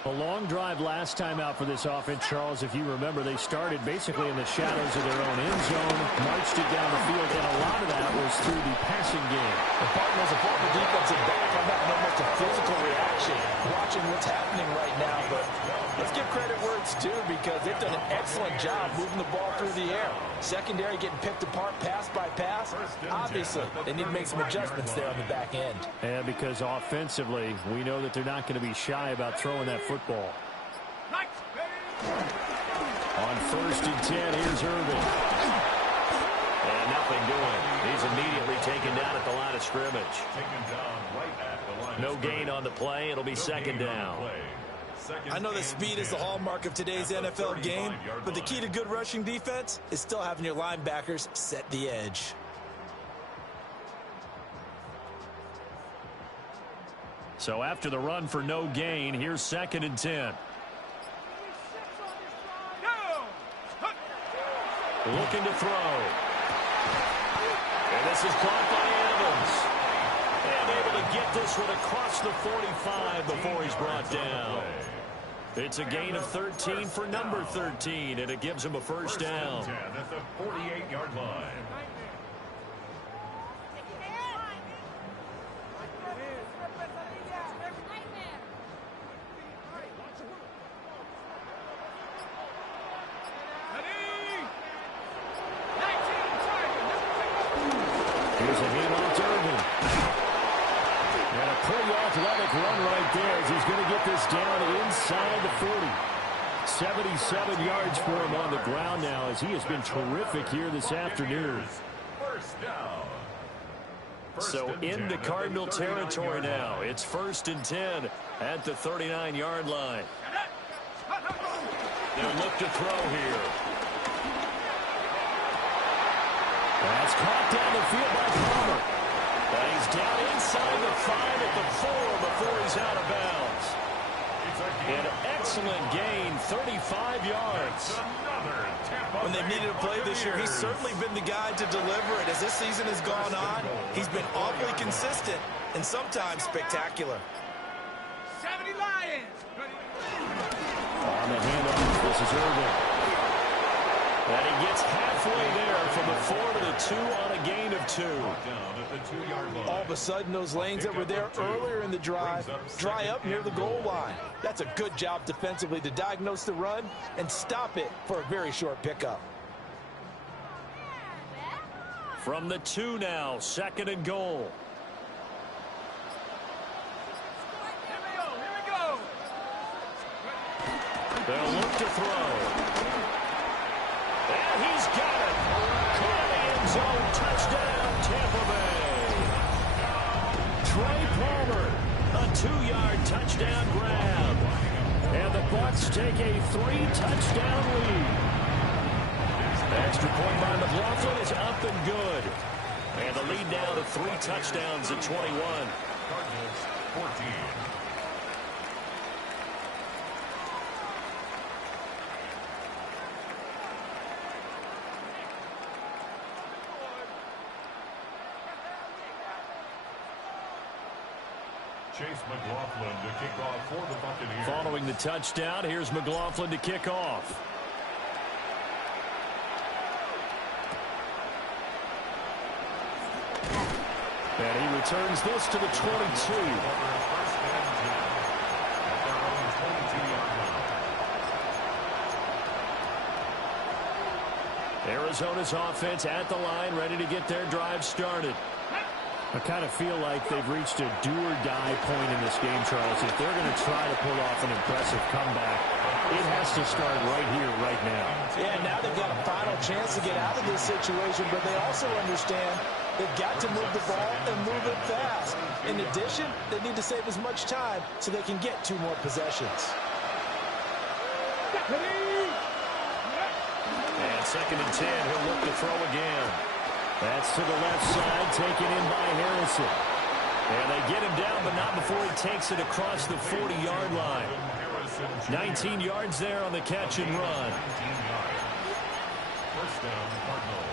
A long drive last time out for this offense, Charles. If you remember, they started basically in the shadows of their own end zone, marched it down the field, and a lot of that was through the passing game. The partner is a former defensive back. I'm having almost a physical reaction watching what's happening right now, but let's give credit where it's due because they've done an excellent job moving the ball through the air. Secondary getting picked apart pass by pass. Obviously, they need to make some adjustments there on the back end. And because offensively, we know that they're not going to be shy about throwing that football. On 1st and 10, here's Irvin. And nothing doing. He's immediately taken down at the line of scrimmage. No gain on the play. It'll be second down. I know that speed is the hallmark of today's NFL game, but the key to good rushing defense is still having your linebackers set the edge. So after the run for no gain, here's 2nd and 10. Looking to throw. And this is caught by Evans. And able to get this one across the 45 before he's brought down. It's a gain of 13 for number 13, and it gives him a first down. At the 48-yard line. Here's a handoff to Irvin. And a pretty athletic run right there as he's going to get this down inside the 40. 77 yards for him on the ground now as he has been terrific here this afternoon. First down. So into Cardinal territory now. It's 1st and 10 at the 39-yard line. They'll look to throw here. That's caught down the field by Palmer. And he's down inside the 5 at the 4 before he's out of bounds. An excellent gain, 35 yards. When they've needed a play this year, he's certainly been the guy to deliver it. As this season has gone on, he's been awfully consistent and sometimes spectacular. 70 Lions. On the handoff, this is Irvin. And he gets halfway there from the 4 to the 2 on a gain of 2. All of a sudden, those lanes that were there earlier in the drive dry up near the goal line. That's a good job defensively to diagnose the run and stop it for a very short pickup. From the 2 now, 2nd and goal. Here we go. They'll look to throw. And he's got it. Caught in the end zone. Touchdown, Tampa Bay. Trey Palmer, a 2-yard touchdown grab. And the Bucs take a 3-touchdown lead. Extra point by McLaughlin is up and good. And the lead now to 3 touchdowns at 21. Cardinals 14. Chase McLaughlin to kick off for the Buccaneers. Following the touchdown, here's McLaughlin to kick off. And he returns this to the 22. Arizona's offense at the line, ready to get their drive started. I kind of feel like they've reached a do-or-die point in this game, Charles. If they're going to try to pull off an impressive comeback, it has to start right here, right now. Yeah, now they've got a final chance to get out of this situation, but they also understand they've got to move the ball and move it fast. In addition, they need to save as much time so they can get 2 more possessions. And 2nd and 10, he'll look to throw again. That's to the left side, taken in by Harrison. And they get him down, but not before he takes it across the 40-yard line. 19 yards there on the catch and run. First down, Cardinals.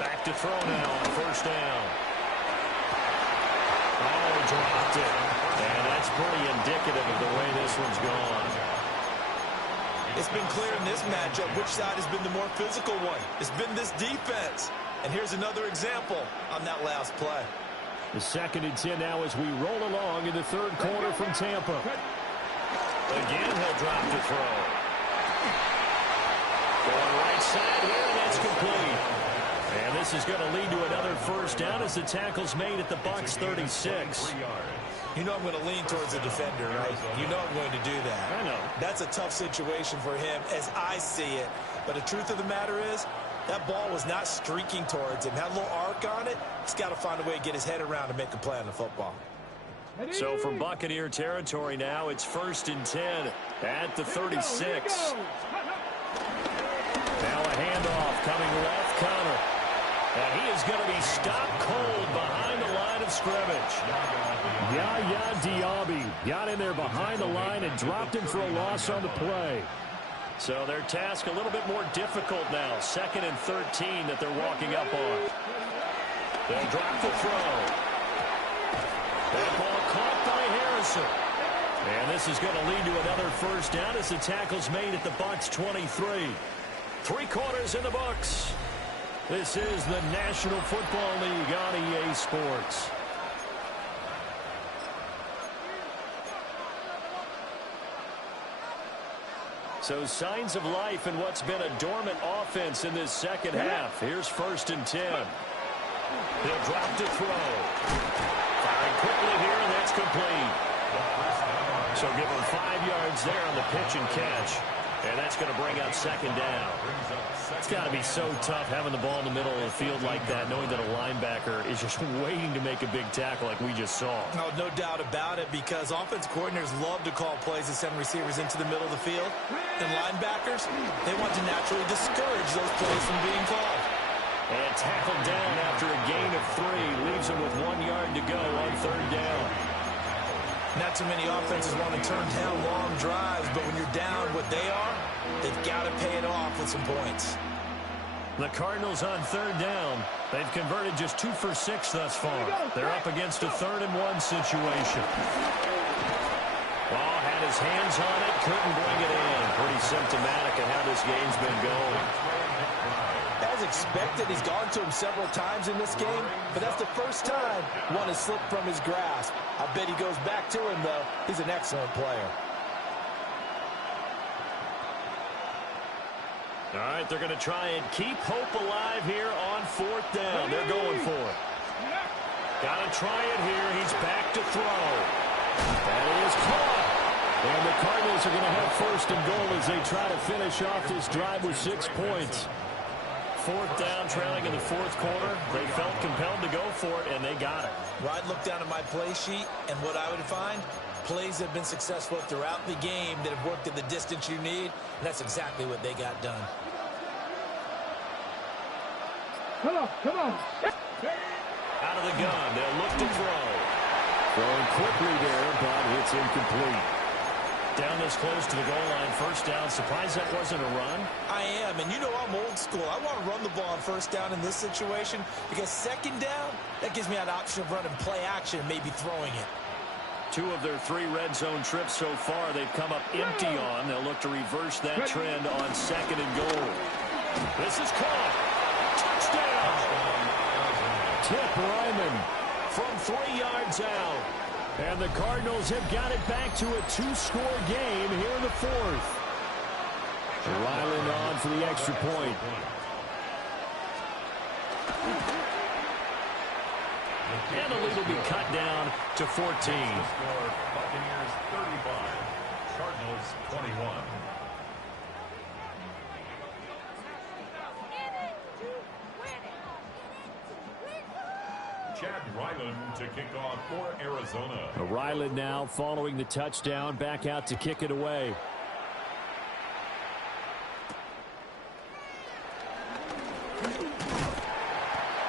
Back to throw now on 1st down. Oh, dropped it. And that's pretty indicative of the way this one's gone. It's been clear in this matchup which side has been the more physical one. It's been this defense. And here's another example on that last play. The 2nd and 10 now as we roll along in the 3rd quarter from Tampa. Again, he'll drop to throw. Going right side here, and that's complete. And this is going to lead to another 1st down as the tackle's made at the Bucs 36. You know I'm going to lean towards the defender, right? You know I'm going to do that. I know. That's a tough situation for him as I see it. But the truth of the matter is, that ball was not streaking towards him. Had a little arc on it. He's got to find a way to get his head around and make a play on the football. So from Buccaneer territory now, it's 1st and 10 at the 36. Now a handoff coming left, Connor. And he is going to be stopped cold behind the line of scrimmage. Yaya Diaby got in there behind the line and dropped him for a loss on the play. So their task a little bit more difficult now. 2nd and 13 that they're walking up on. They'll drop the throw. That ball caught by Harrison. And this is going to lead to another 1st down as the tackle's made at the Bucs 23. 3 quarters in the books. This is the National Football League on EA Sports. So signs of life in what's been a dormant offense in this 2nd half. Here's 1st and 10. He'll drop to throw. Firing quickly here, and that's complete. So give him 5 yards there on the pitch and catch. And that's going to bring up 2nd down. It's got to be so tough having the ball in the middle of the field like that, knowing that a linebacker is just waiting to make a big tackle like we just saw. No, no doubt about it, because offense coordinators love to call plays and send receivers into the middle of the field. And linebackers, they want to naturally discourage those plays from being called. And tackled down after a gain of 3. Leaves him with 1 yard to go on 3rd down. Not too many offenses want to turn down long drives, but when you're down what they are, they've got to pay it off with some points. The Cardinals on 3rd down. They've converted just 2 for 6 thus far. They're up against a 3rd and 1 situation. Ball had his hands on it, couldn't bring it in. Pretty symptomatic of how this game's been going. As expected, he's gone to him several times in this game, but that's the first time one has slipped from his grasp. I bet he goes back to him, though. He's an excellent player. All right, they're going to try and keep hope alive here on 4th down. They're going for it. Got to try it here. He's back to throw. That is caught. And the Cardinals are going to have 1st and goal as they try to finish off this drive with 6 points. 4th down, trailing in the 4th quarter. They felt compelled to go for it, and they got it. Well, I'd look down at my play sheet, and what I would find, plays that have been successful throughout the game that have worked at the distance you need, and that's exactly what they got done. Come on. Out of the gun, they'll look to throw. Throwing quickly there, but it's incomplete. Down this close to the goal line, 1st down. Surprised that wasn't a run? I am, and you know I'm old school. I want to run the ball on 1st down in this situation because 2nd down, that gives me an option of running play action and maybe throwing it. 2 of their 3 red zone trips so far they've come up empty on. They'll look to reverse that trend on 2nd and goal. This is caught. Touchdown! Tip Ryman. From 3 yards out. And the Cardinals have got it back to a 2-score game here in the 4th. Ryland on for the extra point. And the lead will be cut down to 14. Buccaneers 35, Cardinals 21. Chad Ryland to kick off for Arizona. Ryland now following the touchdown, back out to kick it away.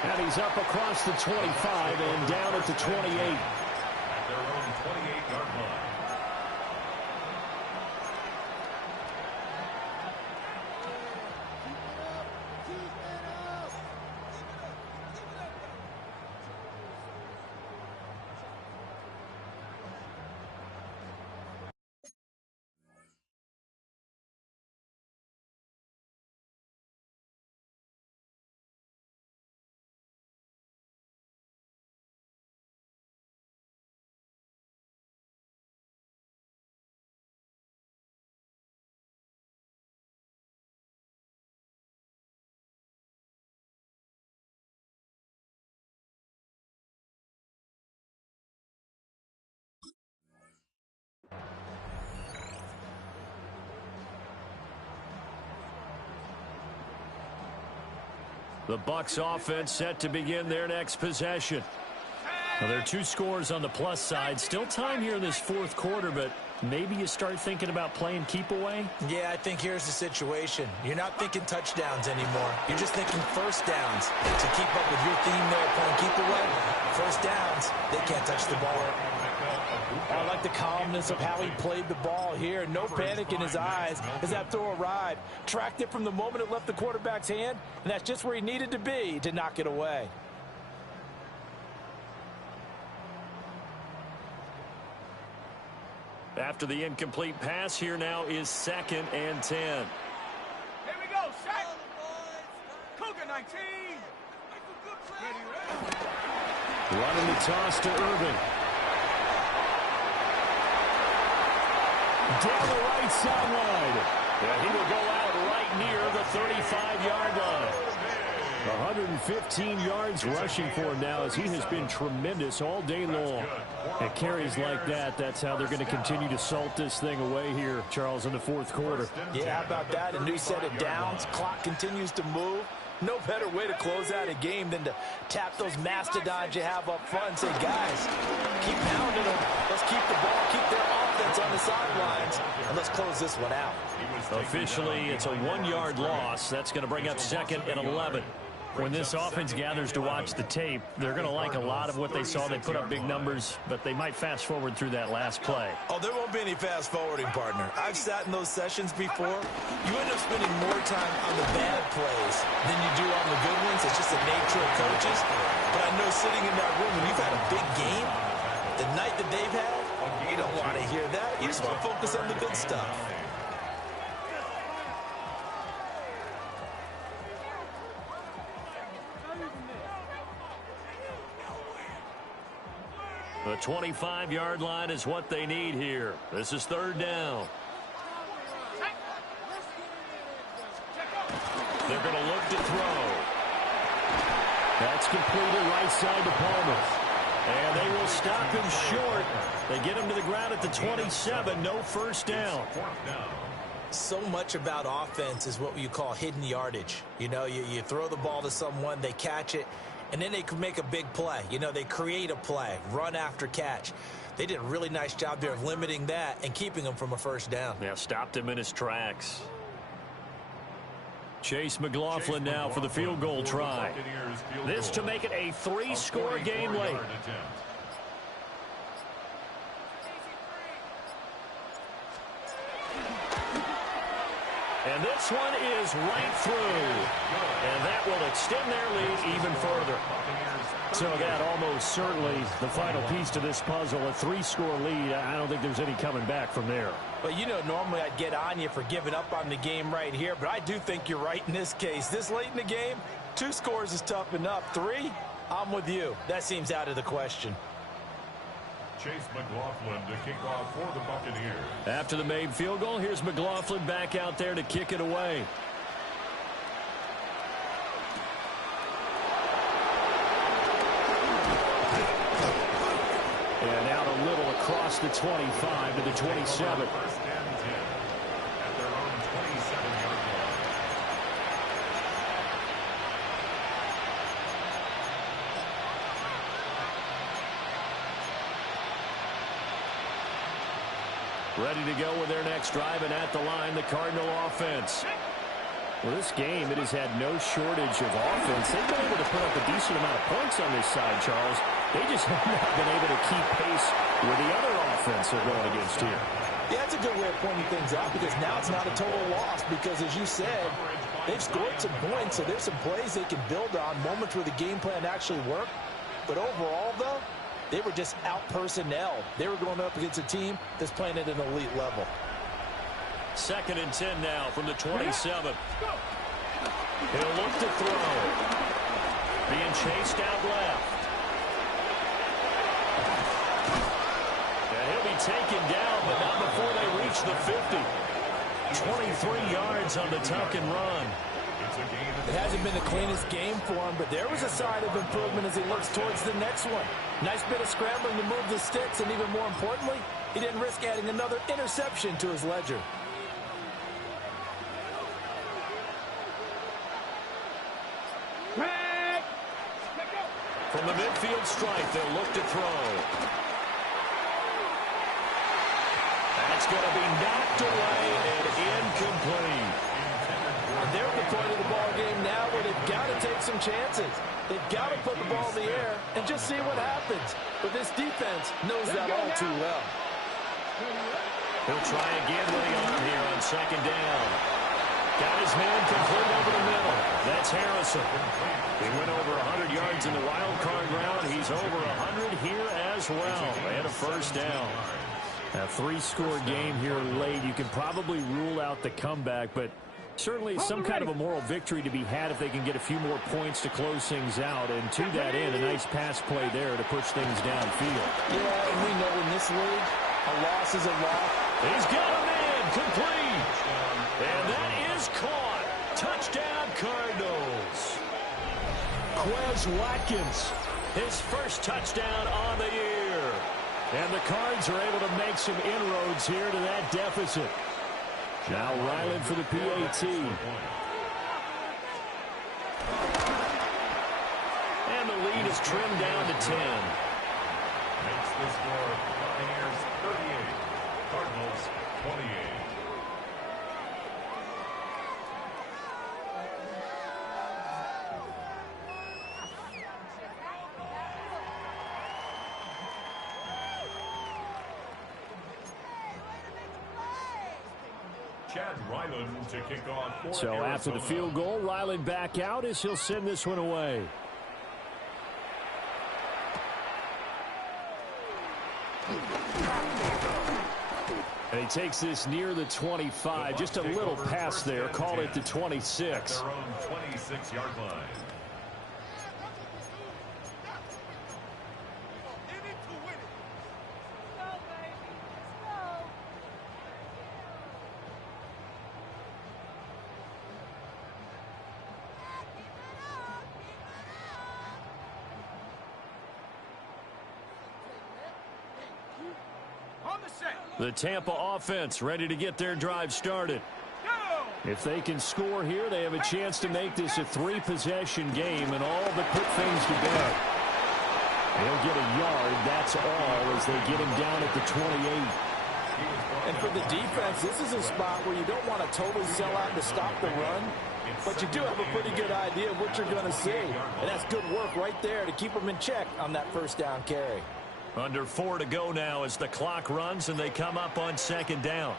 And he's up across the 25 and down at the 28. At their own 28-yard line. The Bucs offense set to begin their next possession. Well, there are 2 scores on the plus side. Still time here in this 4th quarter, but maybe you start thinking about playing keep away? Yeah, I think here's the situation. You're not thinking touchdowns anymore. You're just thinking 1st downs. To keep up with your theme there, playing keep away, 1st downs, they can't touch the ball. I like the calmness of how he played the ball here. No panic in his eyes as that throw arrived. Tracked it from the moment it left the quarterback's hand, and that's just where he needed to be to knock it away. After the incomplete pass, here now is 2nd and 10. Here we go, sack. Cougar 19. Ready. Running the toss to Irving. Down the right sideline. Yeah, he will go out right near the 35-yard line. 115 yards rushing for him now as he has been tremendous all day long. At carries like that, that's how they're going to continue to salt this thing away here, Charles, in the 4th quarter. Yeah, how about that? A new set of downs. Clock continues to move. No better way to close out a game than to tap those mastodons you have up front and say, guys, keep pounding them. Let's keep the ball, keep their offense on the sidelines, and let's close this one out. Officially, it's a 1-yard loss. That's going to bring up 2nd and 11. When this offense gathers to watch the tape, they're going to like a lot of what they saw. They put up big numbers, but they might fast forward through that last play. Oh, there won't be any fast forwarding, partner. I've sat in those sessions before. You end up spending more time on the bad plays than you do on the good ones. It's just the nature of coaches. But I know sitting in that room, when you've had a big game, the night that they've had, you don't want to hear that. You just want to focus on the good stuff. The 25-yard line is what they need here. This is 3rd down. They're going to look to throw. That's completed right side to Palmer. And they will stop him short. They get him to the ground at the 27. No 1st down. So much about offense is what you call hidden yardage. You know, you throw the ball to someone, they catch it, and then they can make a big play. You know, they create a play, run after catch. They did a really nice job there of limiting that and keeping him from a first down. Yeah, stopped him in his tracks. Chase McLaughlin now for the field goal try. This to make it a 3-score game late. And this one is right through. And that will extend their lead even further. So that almost certainly the final piece to this puzzle, a 3-score lead. I don't think there's any coming back from there. But, you know, normally I'd get on you for giving up on the game right here, but I do think you're right in this case. This late in the game, 2 scores is tough enough. 3, I'm with you. That seems out of the question. Chase McLaughlin to kick off for the Buccaneers. After the made field goal, here's McLaughlin back out there to kick it away. And out a little across the 25 to the 27. First and 10 at their own 27-yard line. Ready to go with their next drive, and at the line, the Cardinal offense. Well, this game, it has had no shortage of offense. They've been able to put up a decent amount of points on this side, Charles. They just have not been able to keep pace with the other offense they're going against here. Yeah, that's a good way of pointing things out because now it's not a total loss because, as you said, they've scored some points, so there's some plays they can build on, moments where the game plan actually worked. But overall, though, they were just out-personnel. They were going up against a team that's playing at an elite level. 2nd and 10 now from the 27. He'll look to throw. Being chased out left. And he'll be taken down, but not before they reach the 50. 23 yards on the tuck and run. It hasn't been the cleanest game for him, but there was a sign of improvement as he looks towards the next one. Nice bit of scrambling to move the sticks, and even more importantly, he didn't risk adding another interception to his ledger. From the midfield stripe, they'll look to throw. That's going to be knocked away and incomplete. And they're at the point of the ball game now where they've got to take some chances. They've got to put the ball in the air and just see what happens. But this defense knows that all too well. He'll try again with the arm here on 2nd down. Got his man complete over the middle. That's Harrison. He went over 100 yards in the wild card round. He's over 100 here as well. And a first down. A 3-score game here late. You can probably rule out the comeback, but certainly some kind of a moral victory to be had if they can get a few more points to close things out. And to that end, a nice pass play there to push things downfield. Yeah, and we know in this league, a loss is a loss. He's got a man complete. And that is caught. Touchdown, Cardinals. Quez Watkins, his first touchdown on the year. And the Cards are able to make some inroads here to that deficit. Now Ryland for the PAT. And the lead is trimmed down to 10. Makes the score Buccaneers 38, Cardinals 28. To kick off so Arizona. After the field goal, Ryland back out as he'll send this one away. And he takes this near the 25. Just a little pass there. Call it the 26. At their own 26-yard line. The Tampa offense ready to get their drive started. If they can score here, they have a chance to make this a 3-possession game and all but put things to bed. They'll get a yard, that's all, as they get him down at the 28. And for the defense, this is a spot where you don't want to totally sell out to stop the run, but you do have a pretty good idea of what you're going to see. And that's good work right there to keep them in check on that first down carry. Under 4 to go now as the clock runs and they come up on second down.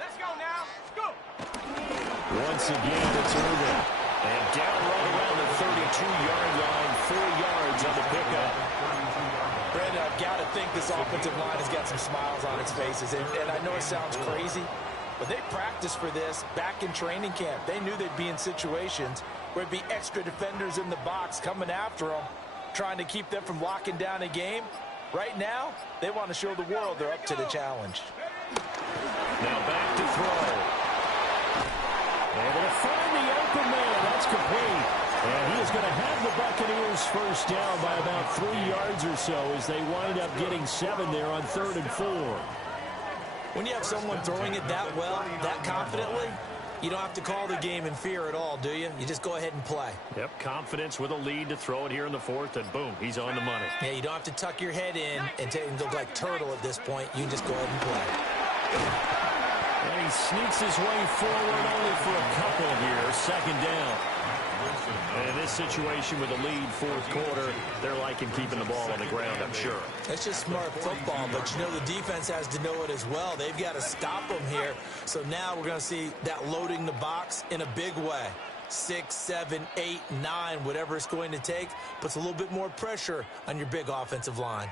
Let's go now. Go. Once again, it's Irvin. And down right around the 32-yard line, 4 yards on the pickup. Brandon, I've got to think this offensive line has got some smiles on its faces. And I know it sounds crazy, but they practiced for this back in training camp. They knew they'd be in situations where there'd be extra defenders in the box coming after them, trying to keep them from locking down a game. Right now, they want to show the world they're up to the challenge. Now back to throw. Able to find the open man. That's complete. And he is going to have the Buccaneers first down by about 3 yards or so as they wind up getting 7 there on 3rd and 4. When you have someone throwing it that well, that confidently, you don't have to call the game in fear at all, do you? You just go ahead and play. Yep, confidence with a lead to throw it here in the 4th, and boom, he's on the money. Yeah, you don't have to tuck your head in and look like turtle at this point. You can just go ahead and play. And he sneaks his way forward only for a couple here. Second down. And in this situation with a lead, 4th quarter, they're liking keeping the ball on the ground, I'm sure. It's just smart football, but you know the defense has to know it as well. They've got to stop them here. So now we're going to see that loading the box in a big way. 6, 7, 8, 9, whatever it's going to take, puts a little bit more pressure on your big offensive line.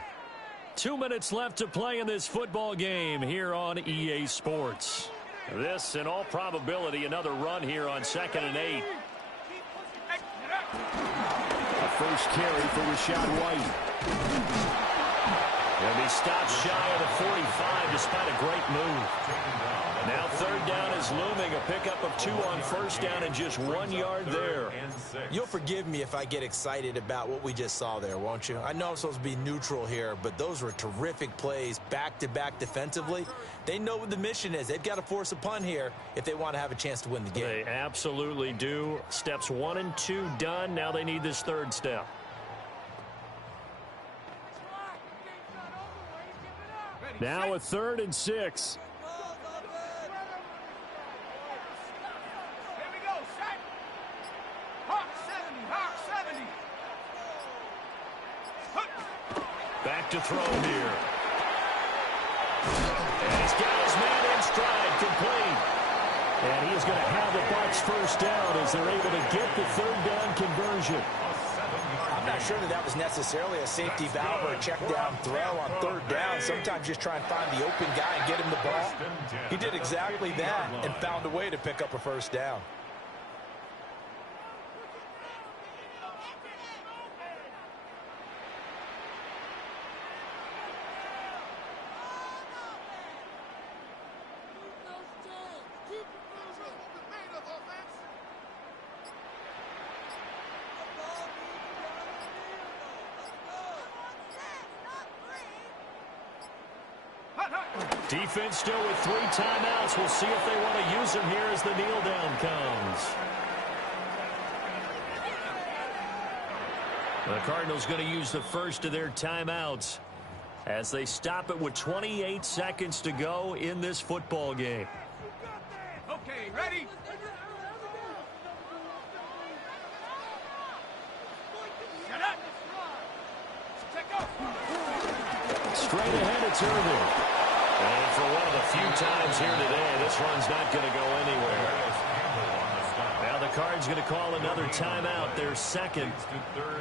2 minutes left to play in this football game here on EA Sports. This, in all probability, another run here on 2nd and 8. A first carry for Rashad White. And he stops shy of the 45 despite a great move. Now 3rd down is looming. A pickup of 2 on 1st down and just 1 yard there. You'll forgive me if I get excited about what we just saw there, won't you? I know I'm supposed to be neutral here, but those were terrific plays back-to-back defensively. They know what the mission is. They've got to force a punt here if they want to have a chance to win the game. They absolutely do. Steps 1 and 2 done. Now they need this 3rd step. Now a 3rd and 6. Here we go, set. Hawk 70, Hawk 70. Back to throw here. And he's got his man in stride, complete. And he is going to have the Bucs first down as they're able to get the 3rd down conversion. I'm not sure that was necessarily a safety valve or a check down throw on 3rd down. Sometimes just try and find the open guy and get him the ball. He did exactly that and found a way to pick up a first down. Defense still with 3 timeouts. We'll see if they want to use them here as the kneel down comes. The Cardinals going to use the first of their timeouts as they stop it with 28 seconds to go in this football game. Okay, ready? Set up. Check up. Straight ahead, it's Irvin. And for one of the few times here today, this one's not going to go anywhere. Now the Cards going to call another timeout, their 2nd.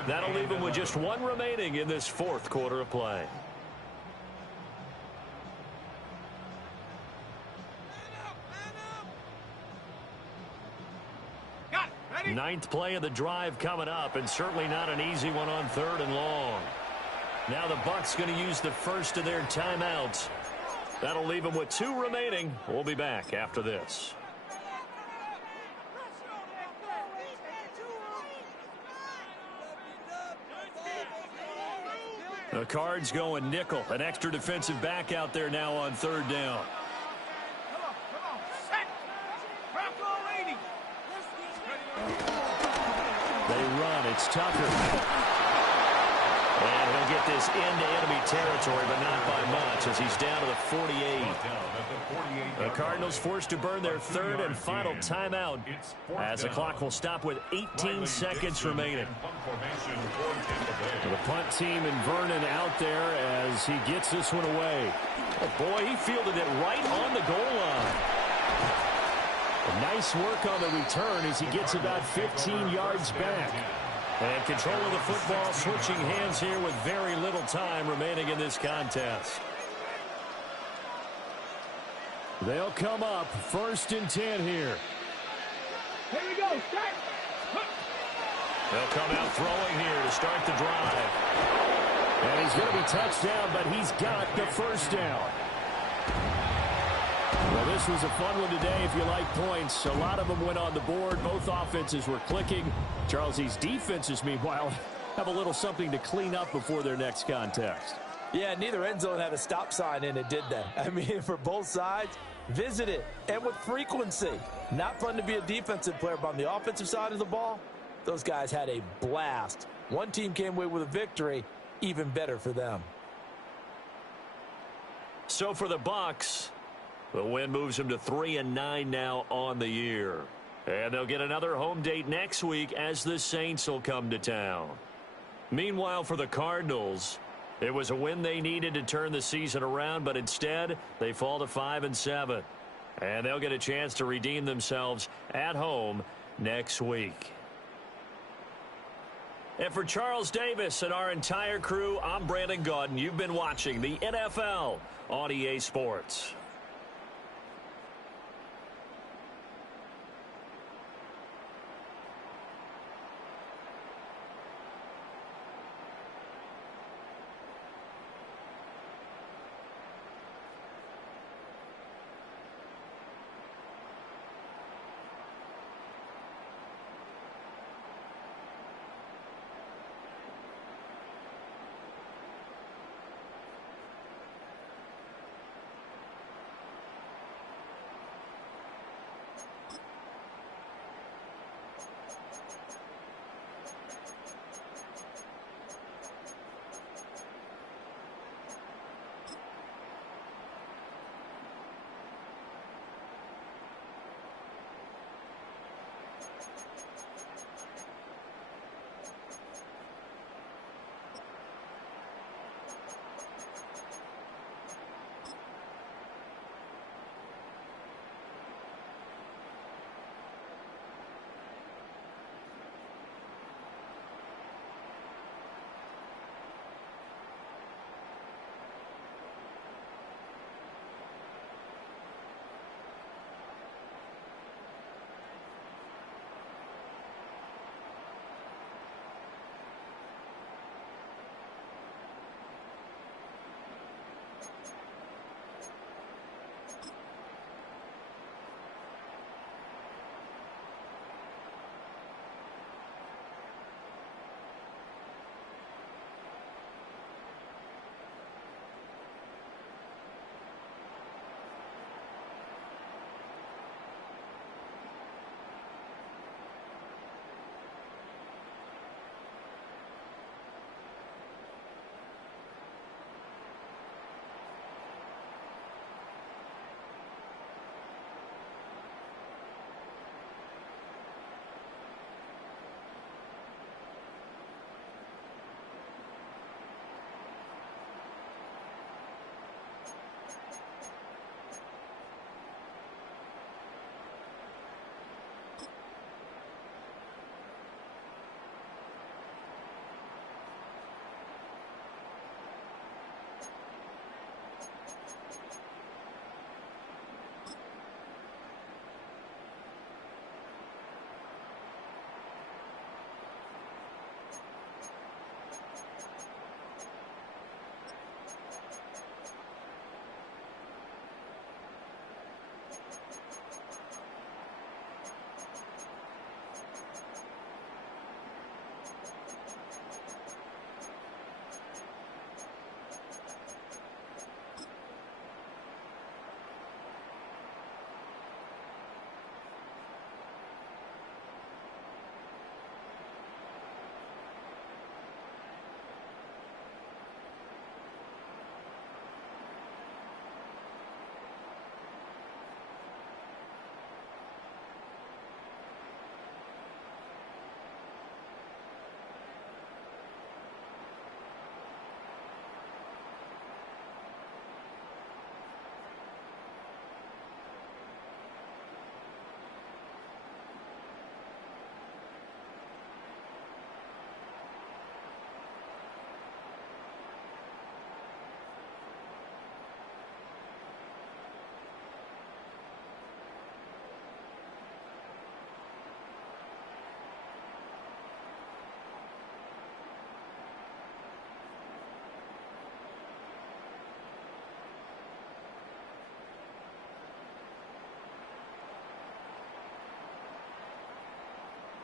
That'll leave them with just 1 remaining in this 4th quarter of play. Got it. Ready? 9th play of the drive coming up, and certainly not an easy one on 3rd and long. Now the Bucs going to use the first of their timeouts. That'll leave them with 2 remaining. We'll be back after this. The Cards going nickel. An extra defensive back out there now on 3rd down. Come on, set. Bronco. it's Tucker. And he'll get this into enemy territory, but not by much, as he's down to the 48. The Cardinals forced to burn their third and final timeout, as the clock will stop with 18 seconds remaining. The punt team and Vernon out there as he gets this one away. Oh boy, he fielded it right on the goal line. Nice work on the return as he gets about 15 yards back. And control of the football switching hands here with very little time remaining in this contest. They'll come up 1st and 10 here. Here we go. Set. They'll come out throwing here to start the drive. And he's going to be touched down, but he's got the first down. Well, this was a fun one today if you like points. A lot of them went on the board. Both offenses were clicking. Charles, these defenses, meanwhile, have a little something to clean up before their next contest. Yeah, neither end zone had a stop sign in it, did they? I mean, for both sides, visit it, and with frequency. Not fun to be a defensive player, but on the offensive side of the ball, those guys had a blast. One team came away with a victory, even better for them. So for the Bucs, the win moves them to 3-9 now on the year. And they'll get another home date next week as the Saints will come to town. Meanwhile, for the Cardinals, it was a win they needed to turn the season around, but instead they fall to 5-7. And they'll get a chance to redeem themselves at home next week. And for Charles Davis and our entire crew, I'm Brandon Gaudin. You've been watching the NFL on EA Sports.